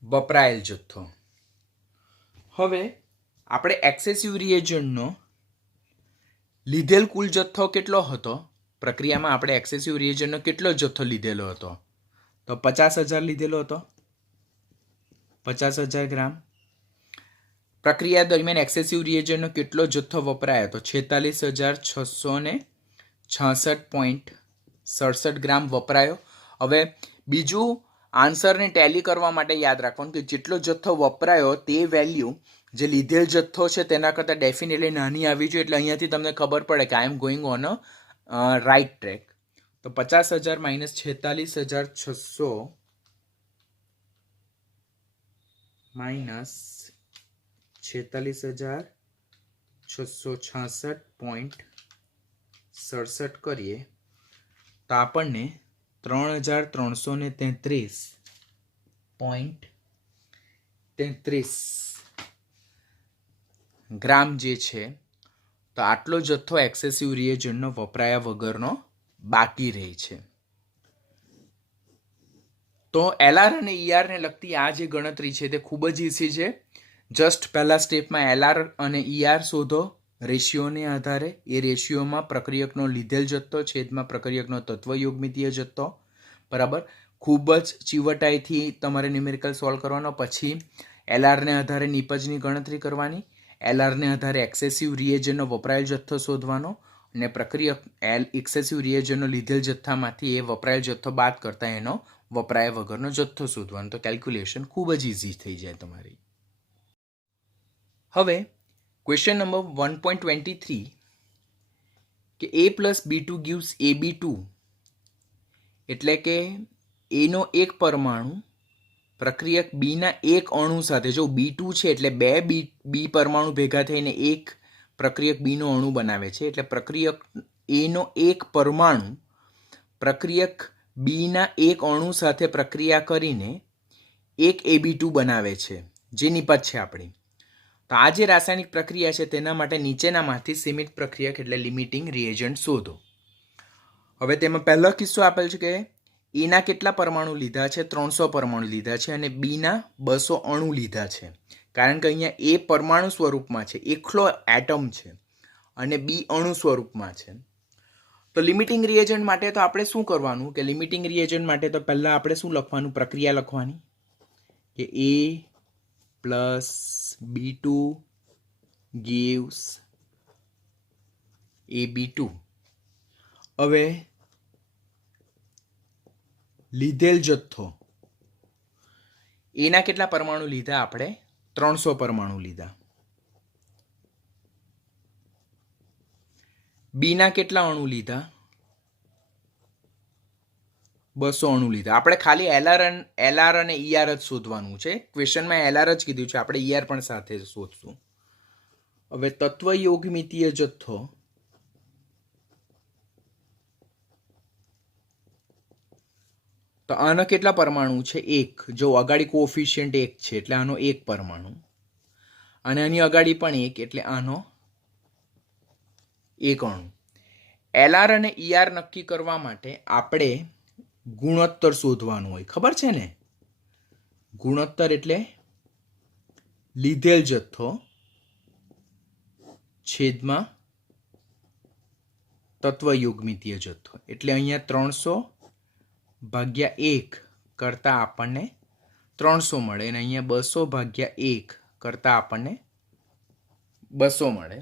વપરાયેલ જથ્થો. હવે આપણે એક્સેસિવ રિએજન્ટનો લીધેલ કુલ જથ્થો કેટલો હતો? પ્રક્રિયામાં આપણે એક્સેસિવ રિએજન્ટનો કેટલો જથ્થો લીધેલો હતો? તો 50,000 લીધેલો હતો, 50,000 ગ્રામ. પ્રક્રિયા દરમિયાન એક્સેસિવ રિએજન્ટનો કેટલો જથ્થો વપરાયો? તો 46,666.67 ગ્રામ વપરાયો. હવે બીજું આન્સરને ટેલી કરવા માટે યાદ રાખવાનું કે જેટલો જથ્થો વપરાયો તે વેલ્યુ જે લીધેલ જથ્થો છે તેના કરતાં ડેફિનેટલી નાની આવી જોઈએ. એટલે અહીંયાથી તમને ખબર પડે કે I am going on a right track. તો 50,000 માઇનસ 46,600 માઇનસ 46,666.67 કરીએ તો આપણને 3,333.33 ગ્રામ જે છે તો આટલો જથ્થો એક્સેસિવ રિએજન્ટનો વપરાયા વગરનો બાકી રહે છે. તો એલઆર અને ઈઆરને લગતી આ જે ગણતરી છે તે ખૂબ જ ઇઝી છે. જસ્ટ પહેલા સ્ટેપમાં એલઆર અને ઈઆર શોધો રેશિયોને આધારે. એ રેશિયોમાં પ્રક્રિયકનો લીધેલ જથ્થો છેદમાં પ્રક્રિયકનો તત્વયોગમિતીય જથ્થો. બરાબર, ખૂબ જ ચીવટાઈથી તમારે ન્યુમેરિકલ સોલ્વ કરવાનો. પછી એલઆરને આધારે નિપજની ગણતરી કરવાની, એલઆરને આધારે એક્સેસિવ રિએજન્ટનો વપરાયેલ જથ્થો શોધવાનો અને પ્રક્રિયક એક્સેસિવ રિએજન્ટનો લીધેલ જથ્થામાંથી એ વપરાયેલ જથ્થો બાદ કરતાં એનો વપરાયા વગરનો જથ્થો શોધવાનો. તો કેલ્ક્યુલેશન ખૂબ જ ઇઝી થઈ જાય તમારી. હવે ક્વેશ્ચન નંબર 1.23 કે a plus B2 gives AB2 એટલે કે એનો એક પરમાણુ પ્રક્રિયક બીના એક અણુ સાથે, જો B2 છે એટલે બે બી પરમાણુ ભેગા થઈને એક પ્રક્રિયક બીનો અણુ બનાવે છે. એટલે પ્રક્રિયક એનો એક પરમાણુ પ્રક્રિયક બીના એક અણુ સાથે પ્રક્રિયા કરીને એક AB2 બનાવે છે, જે નિપજ છે આપણી. તો આ જે રાસાયણિક પ્રક્રિયા છે તેના માટે નીચેનામાંથી સીમિત પ્રક્રિયક એટલે લિમિટિંગ રિએજન્ટ શોધો. હવે તેમાં પહેલો કિસ્સો આપેલ છે કે એના કેટલા પરમાણુ લીધા છે? 300 પરમાણુ લીધા છે અને બીના 200 અણુ લીધા છે. કારણ કે અહીંયા એ પરમાણુ સ્વરૂપમાં છે, એકલો એટમ છે, અને બી અણુ સ્વરૂપમાં છે. તો લિમિટિંગ રિએજન્ટ માટે તો આપણે શું કરવાનું કે લિમિટિંગ રિએજન્ટ માટે તો પહેલાં આપણે શું લખવાનું? પ્રક્રિયા લખવાની કે A plus B2 gives AB2. હવે લીધેલ જથ્થો એના કેટલા પરમાણુ લીધા? આપણે 300 પરમાણુ લીધા. બીના કેટલા અણુ લીધા? 200 અણુ લીધા. આપણે ખાલી એલઆર અને ઈઆર જ શોધવાનું છે. ક્વેશ્ચનમાં એલઆર જ કીધું છે, આપણે ઈઆર પણ સાથે શોધશું. હવે તત્વયોગમિતીય જથ્થો તો આનો કેટલા પરમાણુ છે? 1. જો અગાડી કોએફિશિયન્ટ 1 છે એટલે આનો 1 પરમાણુ, અને આની અગાડી પણ 1 એટલે આનો એક અણુ. એલઆર અને ઈઆર નક્કી કરવા માટે આપણે ગુણોત્તર શોધવાનું હોય, ખબર છે ને? ગુણોત્તર એટલે લીધેલ જથ્થો છેદમાં તત્વયુગ્મિતીય જથ્થો. એટલે અહીંયા 300/1 કરતાં આપણને 300 મળે અને અહીંયા 200/1 કરતાં આપણને 200 મળે.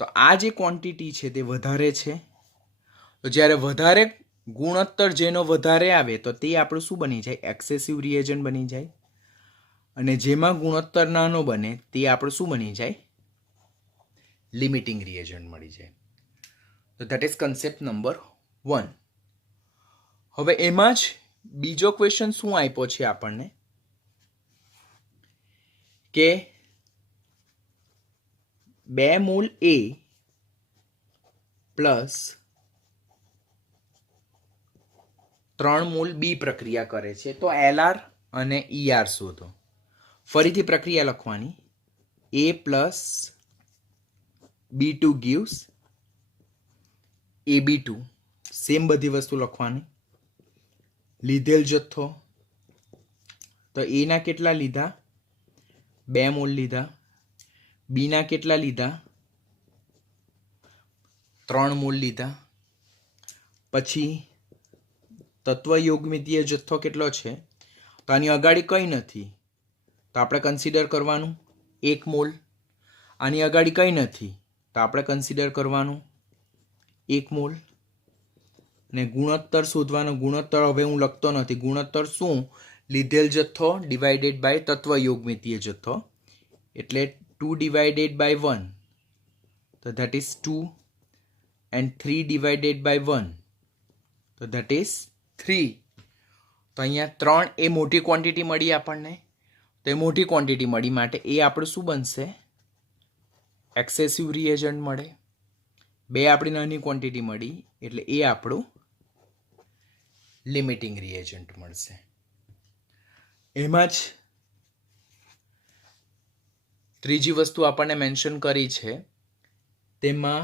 તો આ જે ક્વોન્ટિટી છે તે વધારે છે. તો જ્યારે વધારે ગુણોત્તર જેનો વધારે આવે તો તે આપણું શું બની જાય? એક્સેસિવ રિએજન્ટ બની જાય. અને જેમાં ગુણોત્તર નાનો બને તે આપણું શું બની જાય? લિમિટિંગ રિએજન્ટ મળી જાય. તો ધેટ ઇઝ કન્સેપ્ટ નંબર 1. હવે એમાં જ બીજો ક્વેશ્ચન શું આપ્યો છે આપણને કે 2 mall A plus 3 mall B પ્રક્રિયા કરે છે, તો LR અને ER શોધો. ફરીથી પ્રક્રિયા લખવાની. A plus B2 gives AB2. Same બધી વસ્તુ લખવાની. લીધેલ જથ્થો તો A ના કેટલા લીધા? 2 મોલ લીધા. B ના કેટલા લીધા? 3 મોલ લીધા. પછી તત્વયોગમિતીય જથ્થો કેટલો છે? તો આની અગાડી કંઈ નથી તો આપણે કન્સિડર કરવાનું 1 મોલ. આની અગાડી કંઈ નથી તો આપણે કન્સિડર કરવાનું 1 મોલ. ને ગુણોત્તર શોધવાનો. ગુણોત્તર હવે હું લખતો નથી. ગુણોત્તર શું? લીધેલ જથ્થો ડિવાઇડેડ બાય તત્વયોગમિતીય જથ્થો. એટલે 2/1 તો ધેટ ઇઝ 2 and 3/1 તો ધેટ ઇઝ 3. તો અહીંયા 3 એ મોટી ક્વોન્ટિટી મળી આપણને. તો એ મોટી ક્વોન્ટિટી મળી માટે એ આપણું શું બનશે? એક્સેસિવ રિએજન્ટ મળે. 2 આપણી નાની ક્વોન્ટિટી મળી એટલે એ આપણું લિમિટિંગ રિએજન્ટ મળશે. એમાં જ ત્રીજી વસ્તુ આપણને મેન્શન કરી છે, તેમાં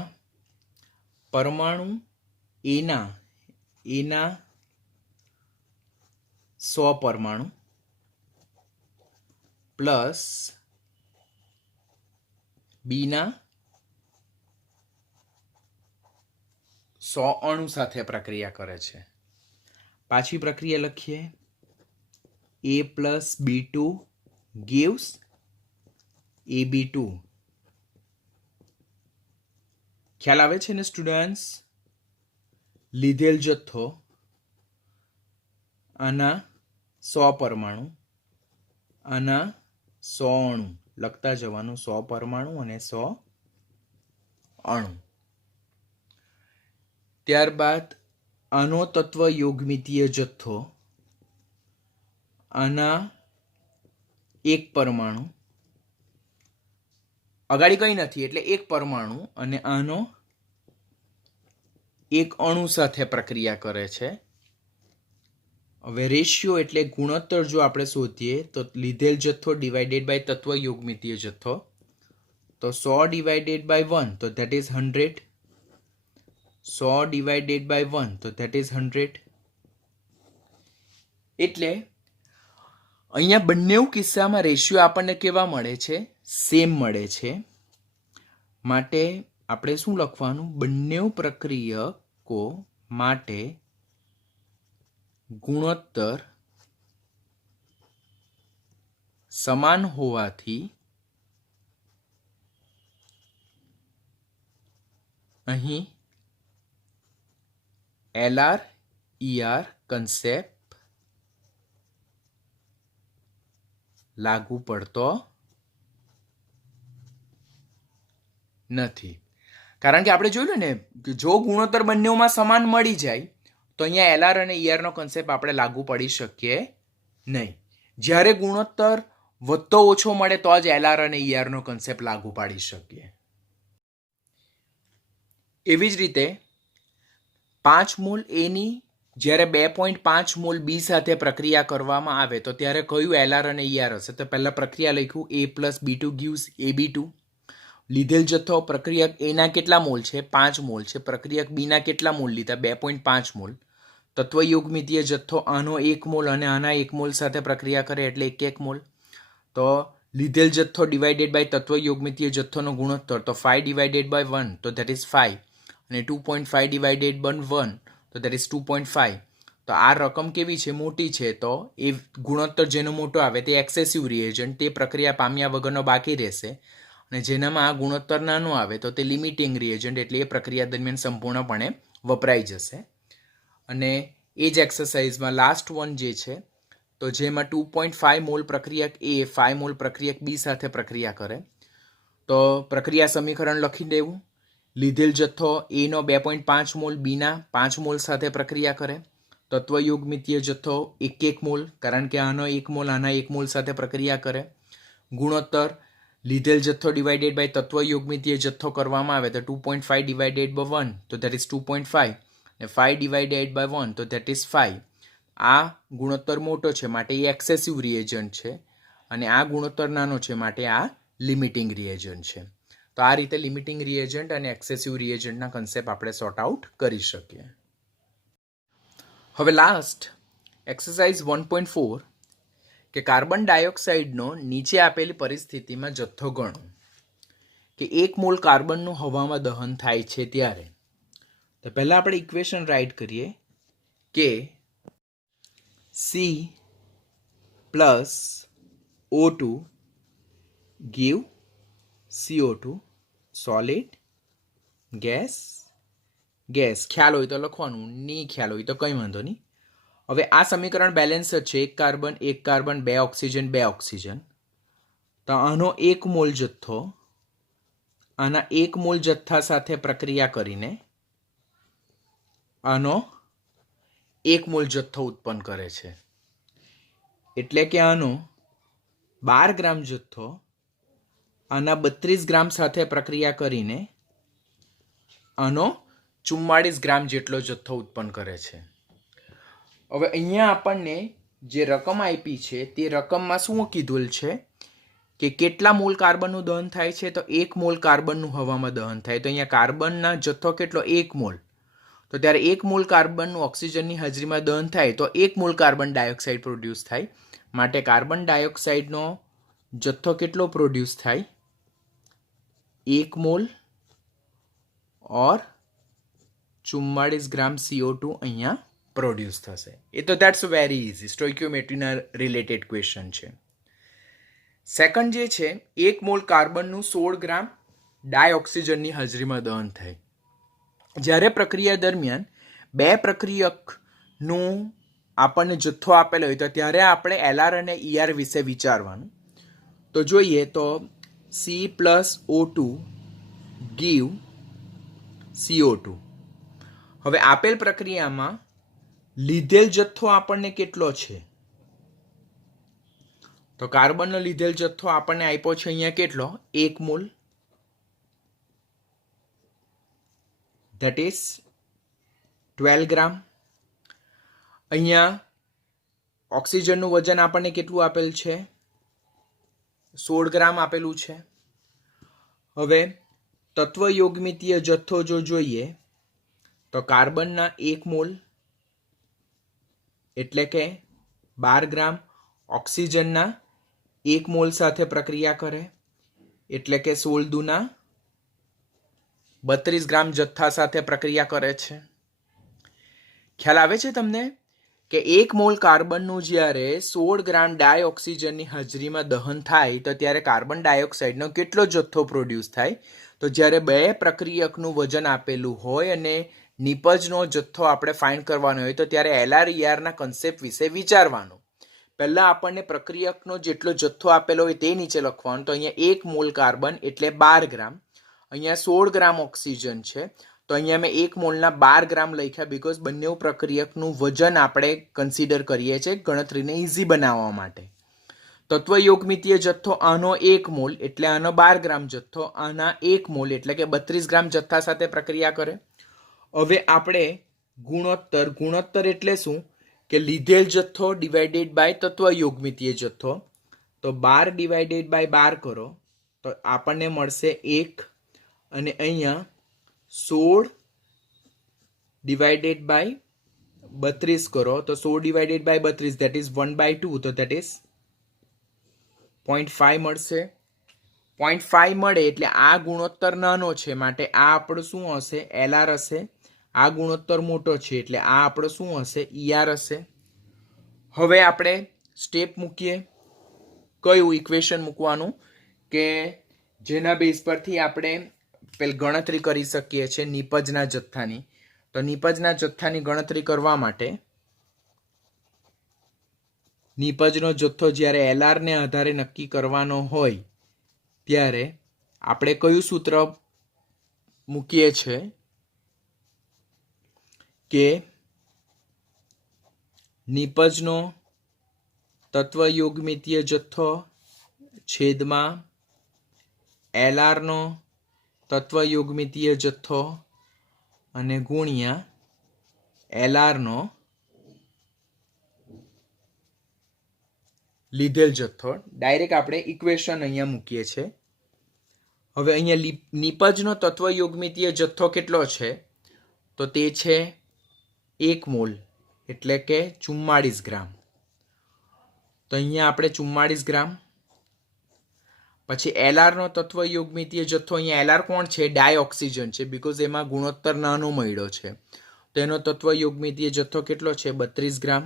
પરમાણુ એના 100 પરમાણુ પ્લસ બીના 100 અણુ સાથે પ્રક્રિયા કરે છે. પાછી પ્રક્રિયા લખીએ. A plus B2 gives AB2. ખ્યાલ આવે છે ને સ્ટુડન્ટ્સ? લીધેલ જથ્થો આના 100 પરમાણુ, આના 100 અણુ. લખતા જવાનું 100 પરમાણુ અને 100 અણુ. ત્યારબાદ આનો તત્વયોગમિતીય જથ્થો આના 1 પરમાણુ, અગાડી કંઈ નથી એટલે 1 પરમાણુ અને આનો 1 અણુ સાથે પ્રક્રિયા કરે છે. હવે રેશિયો એટલે ગુણોત્તર જો આપણે શોધીએ તો લીધેલ જથ્થો ડિવાઇડેડ બાય તત્વયોગમિતીય જથ્થો તો 100/1 તો ધેટ ઇઝ 100. 100/1 તો ધેટ ઇઝ 100. એટલે અહીંયા બંને કિસ્સામાં રેશિયો આપણને કેવા મળે છે? સેમ મળે છે. માટે આપણે શું લખવાનું? બંને પ્રક્રિયકો માટે ગુણોત્તર સમાન હોવાથી અહીં LR ER કન્સેપ્ટ લાગુ પડતો નથી. કારણ કે આપણે જોયું ને કે જો ગુણોત્તર બંનેમાં સમાન મળી જાય તો અહીંયા LR અને ER નો કન્સેપ્ટ આપણે લાગુ પડી શકીએ નહીં. જ્યારે ગુણોત્તર વધતો ઓછો મળે તો જ LR અને ER નો કન્સેપ્ટ લાગુ પાડી શકીએ. એવી જ રીતે 5 મોલ A ની જ્યારે 2.5 મોલ B સાથે પ્રક્રિયા કરવામાં આવે તો ત્યારે કયું LR અને ER હશે? તો પહેલા પ્રક્રિયા લખ્યું A plus B2 gives AB2. લીધેલ જથ્થો પ્રક્રિયક એના કેટલા મોલ છે? 5 મોલ છે. પ્રક્રિયક બીના કેટલા મોલ લીધા? 2.5 મોલ. તત્વયુગ્મિતીય જથ્થો આનો 1 મોલ અને આના 1 મોલ સાથે પ્રક્રિયા કરે એટલે 1 મોલ. તો લીધેલ જથ્થો ડિવાઇડેડ બાય તત્વયુગ્મિતીય જથ્થોનો ગુણોત્તર તો 5 ડિવાઇડેડ બાય 1 તો ધેટ ઇઝ 5 અને 2.5 ડિવાઇડેડ બાય 1 તો ધેટ ઇઝ 2.5. તો આ રકમ કેવી છે? મોટી છે. તો એ ગુણોત્તર જેનો મોટો આવે તે એક્સેસિવ રિએજન્ટ, તે પ્રક્રિયા પામ્યા વગરનો બાકી રહેશે, અને જેનામાં આ ગુણોત્તર નાનો આવે તો તે લિમિટિંગ રિએજન્ટ, એટલે એ પ્રક્રિયા દરમિયાન સંપૂર્ણપણે વપરાઈ જશે. અને એ જ એક્સરસાઇઝમાં લાસ્ટ વન જે છે તો જેમાં 2.5 મોલ પ્રક્રિયક એ 5 મોલ પ્રક્રિયક બી સાથે પ્રક્રિયા કરે, તો પ્રક્રિયા સમીકરણ લખી દેવું. લીધેલ જથ્થો એનો 2.5 મોલ બીના 5 મોલ સાથે પ્રક્રિયા કરે. તત્વયુગ્મિતીય જથ્થો 1 મોલ, કારણ કે આનો 1 મોલ આના 1 મોલ સાથે પ્રક્રિયા કરે. ગુણોત્તર લીધેલ જથ્થો ડિવાઇડેડ બાય તત્વયુગ્મિતીય જથ્થો કરવામાં આવે તો 2.5 ડિવાઇડેડ બાય 1 તો ધેટ ઇઝ 2.5 અને 5 ડિવાઇડેડ બાય 1 તો ધેટ ઇઝ 5. આ ગુણોત્તર મોટો છે માટે એ એક્સેસિવ રિએજન્ટ છે, અને આ ગુણોત્તર નાનો છે માટે આ લિમિટિંગ રિએજન્ટ છે. તો આ રીતે લિમિટિંગ રિએજન્ટ અને એક્સેસિવ રિએજન્ટના કન્સેપ્ટ આપણે સોર્ટ આઉટ કરી શકીએ. હવે લાસ્ટ એક્સરસાઇઝ 1.4 કે કાર્બન ડાયોક્સાઇડનો નીચે આપેલી પરિસ્થિતિમાં જથ્થો ગણો. કે 1 મોલ કાર્બનનું હવામાં દહન થાય છે ત્યારે, તો પહેલાં આપણે ઇક્વેશન રાઇટ કરીએ કે C plus O2 give CO2 solid gas. ખ્યાલ હોય તો લખવાનું, નહીં ખ્યાલ હોય તો કંઈ વાંધો નહીં. હવે આ સમીકરણ બેલેન્સ જ છે. 1 કાર્બન 2 ઓક્સિજન 2 ઓક્સિજન. તો આનો 1 મોલ જથ્થો આના 1 મોલ જથ્થા સાથે પ્રક્રિયા કરીને આનો 1 મોલ જથ્થો ઉત્પન્ન કરે છે. એટલે કે આનો 12 ગ્રામ જથ્થો આના 32 ગ્રામ સાથે પ્રક્રિયા કરીને આનો 44 ગ્રામ જેટલો જથ્થો ઉત્પન્ન કરે છે. હવે અહીંયા આપણને જે રકમ આપી છે તે રકમમાં શું કીધું છે કે કેટલા મોલ કાર્બનનું દહન થાય છે? તો 1 મોલ કાર્બનનું હવામાં દહન થાય. તો અહીંયા કાર્બનના જથ્થો કેટલો? 1 મોલ. તો ત્યારે 1 મોલ કાર્બનનું ઓક્સિજનની હાજરીમાં દહન થાય તો 1 મોલ કાર્બન ડાયોક્સાઇડ પ્રોડ્યુસ થાય. માટે કાર્બન ડાયોક્સાઇડનો જથ્થો કેટલો પ્રોડ્યુસ થાય? 1 મોલ ઓર 44 ગ્રામ CO2 અહીંયા પ્રોડ્યુસ થશે. એ તો દેટ્સ વેરી ઇઝી, સ્ટોઇકિયોમેટ્રીના રિલેટેડ ક્વેશ્ચન છે. સેકન્ડ જે છે, 1 મોલ કાર્બનનું 16 ગ્રામ ડાયઓક્સિજનની હાજરીમાં દહન થાય. જ્યારે પ્રક્રિયા દરમિયાન 2 પ્રક્રિયકનું આપણને જથ્થો આપેલો હોય તો ત્યારે આપણે LR અને ER વિશે વિચારવાનું. તો જોઈએ તો C plus O2 give CO2. હવે આપેલ પ્રક્રિયામાં લીધેલ જથ્થો આપણને કેટલો છે? તો કાર્બનનો લીધેલ જથ્થો આપણને આપ્યો છે અહીંયા કેટલો? 1 મોલ. ધેટ ઇઝ 12 ગ્રામ. અહીંયા ઓક્સિજનનું વજન આપણને કેટલું આપેલ છે? 16 ગ્રામ આપેલું છે. હવે તત્વયોગમિતીય જથ્થો જો જોઈએ તો કાર્બનના 1 મોલ એટલે કે 12 ગ્રામ, ઓક્સિજનના 1 મોલ સાથે પ્રક્રિયા કરે એટલે કે 16 દુના 32 ગ્રામ જથ્થા સાથે પ્રક્રિયા કરે છે. ખ્યાલ આવે છે તમને કે 1 મોલ કાર્બનનું જ્યારે 16 ગ્રામ ડાયઓક્સિજનની હાજરીમાં દહન થાય તો ત્યારે કાર્બન ડાયોક્સાઇડનો કેટલો જથ્થો પ્રોડ્યુસ થાય? તો જ્યારે 2 પ્રક્રિયકનું વજન આપેલું હોય અને નિપજનો જથ્થો આપણે ફાઇન્ડ કરવાનો હોય તો ત્યારે LR-ERના કન્સેપ્ટ વિશે વિચારવાનું. પહેલાં આપણને પ્રક્રિયકનો જેટલો જથ્થો આપેલો હોય તે નીચે લખવાનું. તો અહીંયા 1 મોલ કાર્બન એટલે 12 ગ્રામ, અહીંયા 16 ગ્રામ ઓક્સિજન છે તો અહીંયા મેં 1 મોલના 12 ગ્રામ લખ્યા, બીકોઝ બંને પ્રક્રિયકનું વજન આપણે કન્સિડર કરીએ છીએ ગણતરીને ઇઝી બનાવવા માટે. તત્વયોગમિતીય જથ્થો આનો 1 મોલ એટલે આનો 12 ગ્રામ જથ્થો આના 1 મોલ એટલે કે 32 ગ્રામ જથ્થા સાથે પ્રક્રિયા કરે. હવે આપણે ગુણોત્તર એટલે શું કે લીધેલ જથ્થો ડિવાઇડેડ બાય તત્વયોગમિતીય જથ્થો. તો 12 ડિવાઇડેડ બાય 12 કરો તો આપણને મળશે 1 અને અહીંયા 16 ડિવાઇડેડ બાય 32 કરો તો 16 ડિવાઇડેડ બાય 32 દેટ ઇઝ 1/2 તો દેટ ઇઝ 0.5 મળશે. 0.5 મળે એટલે આ ગુણોત્તર નાનો છે માટે આ આપણો શું હશે? LR હશે. આ ગુણોત્તર મોટો છે એટલે આ આપણો શું હશે? ER હશે. હવે આપણે સ્ટેપ મૂકીએ. કયું ઇક્વેશન મૂકવાનું કે જેના બેઝ પરથી આપણે ગણતરી કરી શકીએ છીએ નિપજના જથ્થાની. તો નિપજના જથ્થાની ગણતરી કરવા માટે નિપજનો જથ્થો જ્યારે LR ને આધારે નક્કી કરવાનો હોય ત્યારે આપણે કયું સૂત્ર મૂકીએ છીએ કે નિપજનો તત્વયોગમિતીય જથ્થો છેદમાં LR નો તત્વયોગમિતીય જથ્થો અને ગુણ્યા LR નો લીધેલ જથ્થો. ડાયરેક્ટ આપણે ઇક્વેશન અહીંયા મૂકીએ છીએ. હવે અહીંયા નિપજનો તત્વયોગમિતીય જથ્થો કેટલો છે? તો તે છે 1 મોલ એટલે કે 44 ગ્રામ. તો અહીંયા આપણે 44 ગ્રામ. પછી LR નો તત્વયોગમિતીય જથ્થો, અહીંયા LR કોણ છે? ડાયઓક્સિજન છે, બીકોઝ એમાં ગુણોત્તર નાનો મળ્યો છે. તો એનો તત્વયોગમિતીય જથ્થો કેટલો છે? 32 ગ્રામ.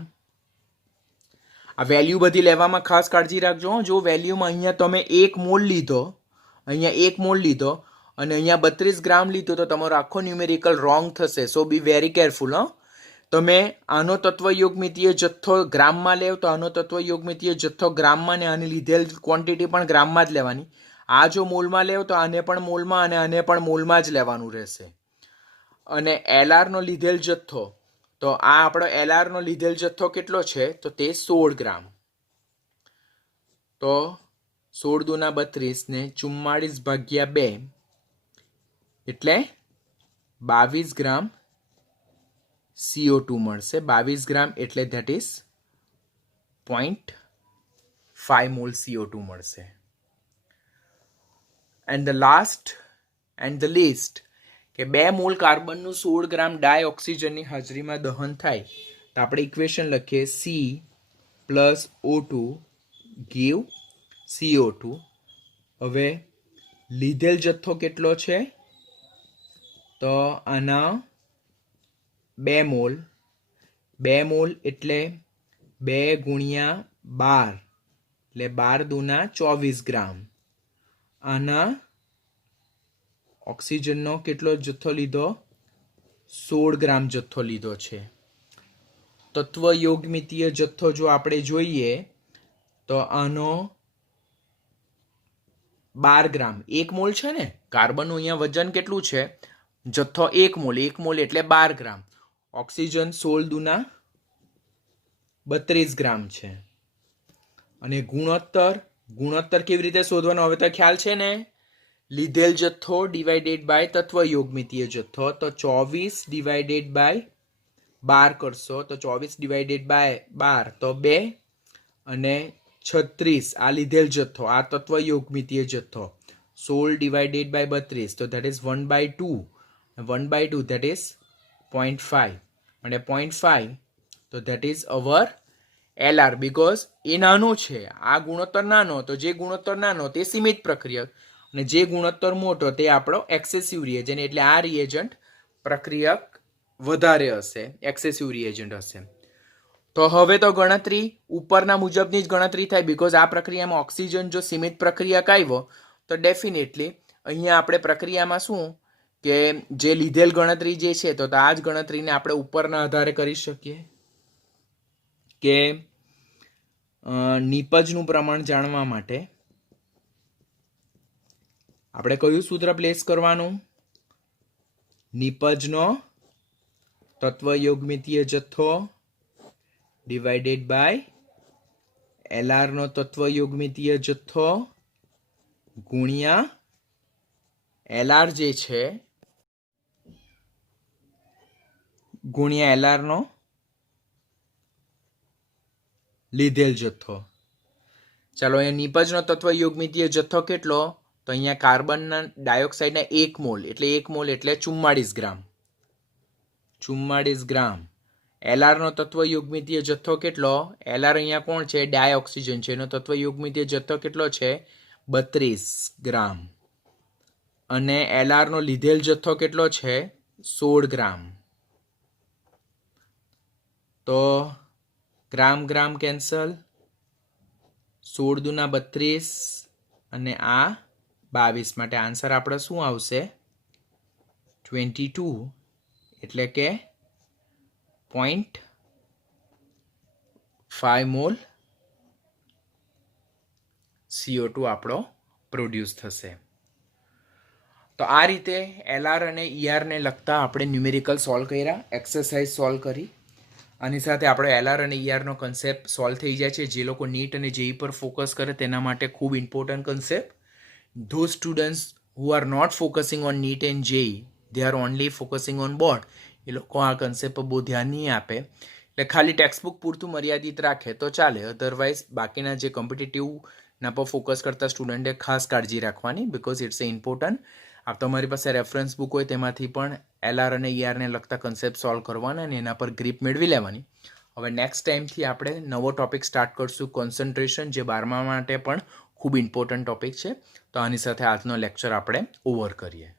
આ વેલ્યુ બધી લેવામાં ખાસ કાળજી રાખજો. જો વેલ્યુમાં અહીંયા તમે 1 મોલ લીધો, અહીંયા 1 મોલ લીધો અને અહીંયા 32 ગ્રામ લીધો તો તમારો આખો ન્યુમેરિકલ રોંગ થશે. સો બી વેરી કેરફુલ. તમે આનો તત્વયોગમિતીય જથ્થો ગ્રામમાં લેવ તો આનો તત્વયોગમિતીય જથ્થો ગ્રામમાં ને આની લીધેલ ક્વોન્ટિટી પણ ગ્રામમાં જ લેવાની. આ જો મોલમાં લેવ તો આને પણ મોલમાં અને આને પણ મોલમાં જ લેવાનું રહેશે. અને LR નો લીધેલ જથ્થો, તો આ આપણો LR નો લીધેલ જથ્થો કેટલો છે? તો તે 16 ગ્રામ. તો 16 દુના 32 ને 44 ભાગ્યા 2 એટલે 22 ગ્રામ CO2 મળશે. 22 ગ્રામ એટલે ધેટ ઇઝ 0.5 મોલ CO2 મળશે. And the last and the list કે 2 મોલ કાર્બનનું 16 ગ્રામ ડાયઓક્સિજનની હાજરીમાં દહન થાય તો આપણે ઇક્વેશન લખીએ C plus O2 give CO2. હવે લીધેલ જથ્થો કેટલો છે? તો આના 2 મોલ. 2 મોલ એટલે 2 ગુણ્યા 12 એટલે 12 દુના 24 ગ્રામ. આના ઓક્સિજનનો કેટલો જથ્થો લીધો? 16 ગ્રામ જથ્થો લીધો છે. તત્વયોગમિતીય જથ્થો જો આપણે જોઈએ તો આનો 12 ગ્રામ. 1 મોલ છે ને, કાર્બનનું અહીંયા વજન કેટલું છે? જથ્થો 1 મોલ. 1 મોલ એટલે 12 ગ્રામ. ઓક્સિજન 16 દુના 32 ગ્રામ છે. અને ગુણોત્તર કેવી રીતે શોધવાનો? હવે તો ખ્યાલ છે ને, લીધેલ જથ્થો ડિવાઇડેડ બાય તત્વયોગમિતીય જથ્થો. તો 24 ડિવાઇડેડ બાય 12 કરશો તો 24 ડિવાઇડેડ બાય 12 તો 2 અને 36 આ લીધેલ જથ્થો, આ તત્વયોગમિતીય જથ્થો. 16 ડિવાઇડેડ બાય 32 તો ધેટ ઇઝ 1/2. 1/2 ધેટ ઇઝ 0.5 અને 0.5 તો that is our LR, because એ નાનો છે. આ ગુણોત્તર નાનો, તો જે ગુણોત્તર નાનો તે સીમિત પ્રક્રિયક અને જે ગુણોત્તર મોટો તે આપણો એક્સેસિવ રિએજન્ટ. એટલે આ રિએજન્ટ પ્રક્રિયક વધારે હશે, એક્સેસિવ રિએજન્ટ હશે. તો હવે તો ગણતરી ઉપરના મુજબની જ ગણતરી થાય, બીકોઝ આ પ્રક્રિયામાં ઓક્સિજન જો સીમિત પ્રક્રિયક આવ્યો તો ડેફિનેટલી અહીંયા આપણે પ્રક્રિયામાં શું કે જે લીધેલ ગણતરી જે છે તો આ જ ગણતરીને આપણે ઉપરના આધારે કરી શકીએ. કે નિપજનું પ્રમાણ જાણવા માટે આપણે કયું સૂત્ર પ્લેસ કરવાનું? નિપજનો તત્વયોગમિતીય જથ્થો ડિવાઇડેડ બાય LR નો તત્વયોગમિતીય જથ્થો ગુણ્યા LR જે છે ગુણ્યા LR નો લીધેલ જથ્થો. ચાલો, અહીંયા નિપજનો તત્વયોગમિતીય જથ્થો કેટલો? તો અહીંયા કાર્બનના ડાયોક્સાઇડના 1 મોલ એટલે 44 ગ્રામ. 44 ગ્રામ. એલઆરનો તત્વયુગ્મિતીય જથ્થો કેટલો? એલઆર અહીંયા કોણ છે? ડાયઓક્સિજન છે. એનો તત્વયુગ્મિતીય જથ્થો કેટલો છે? 32 ગ્રામ. અને એલઆરનો લીધેલ જથ્થો કેટલો છે? 16 ગ્રામ. તો ગ્રામ ગ્રામ કેન્સલ, 16 દુના 32 અને આ 22 માટે આન્સર આપણે શું આવશે? 22 એટલે કે 0.5 મોલ CO2 આપણો પ્રોડ્યુસ થશે. તો આ રીતે એલઆર અને ઈઆરને લગતા આપણે ન્યુમેરિકલ સોલ્વ કર્યા, એક્સરસાઇઝ સોલ્વ કરી. આની સાથે આપણે એલઆર અને ઈઆરનો કન્સેપ્ટ સોલ્વ થઈ જાય છે. જે લોકો નીટ અને જેઈ પર ફોકસ કરે તેના માટે ખૂબ important concept. Those students who are not focusing on NEET and JEE, they are only focusing on board, એ લોકો આ કન્સેપ્ટ પર બહુ ધ્યાન નહીં આપે, એટલે ખાલી ટેક્સ્ટબુક પૂરતું મર્યાદિત રાખે તો ચાલે. અધરવાઇઝ બાકીના જે કોમ્પિટિટિવના પર ફોકસ કરતા સ્ટુડન્ટે ખાસ કાળજી રાખવાની, બિકોઝ ઇટ્સ એ ઇમ્પોર્ટન્ટ. આપ તમારી પાસે રેફરન્સ બુક હોય તેમાંથી પણ એલઆર અને ઈઆરને લગતા કન્સેપ્ટ સોલ્વ કરવાના અને એના પર ગ્રીપ મેળવી લેવાની. હવે નેક્સ્ટ ટાઈમથી આપણે નવો ટોપિક સ્ટાર્ટ કરશું, કોન્સન્ટ્રેશન, જે 12મા માટે પણ ખૂબ ઇમ્પોર્ટન્ટ ટોપિક છે. તો આની સાથે આજનો લેક્ચર આપણે ઓવર કરીએ.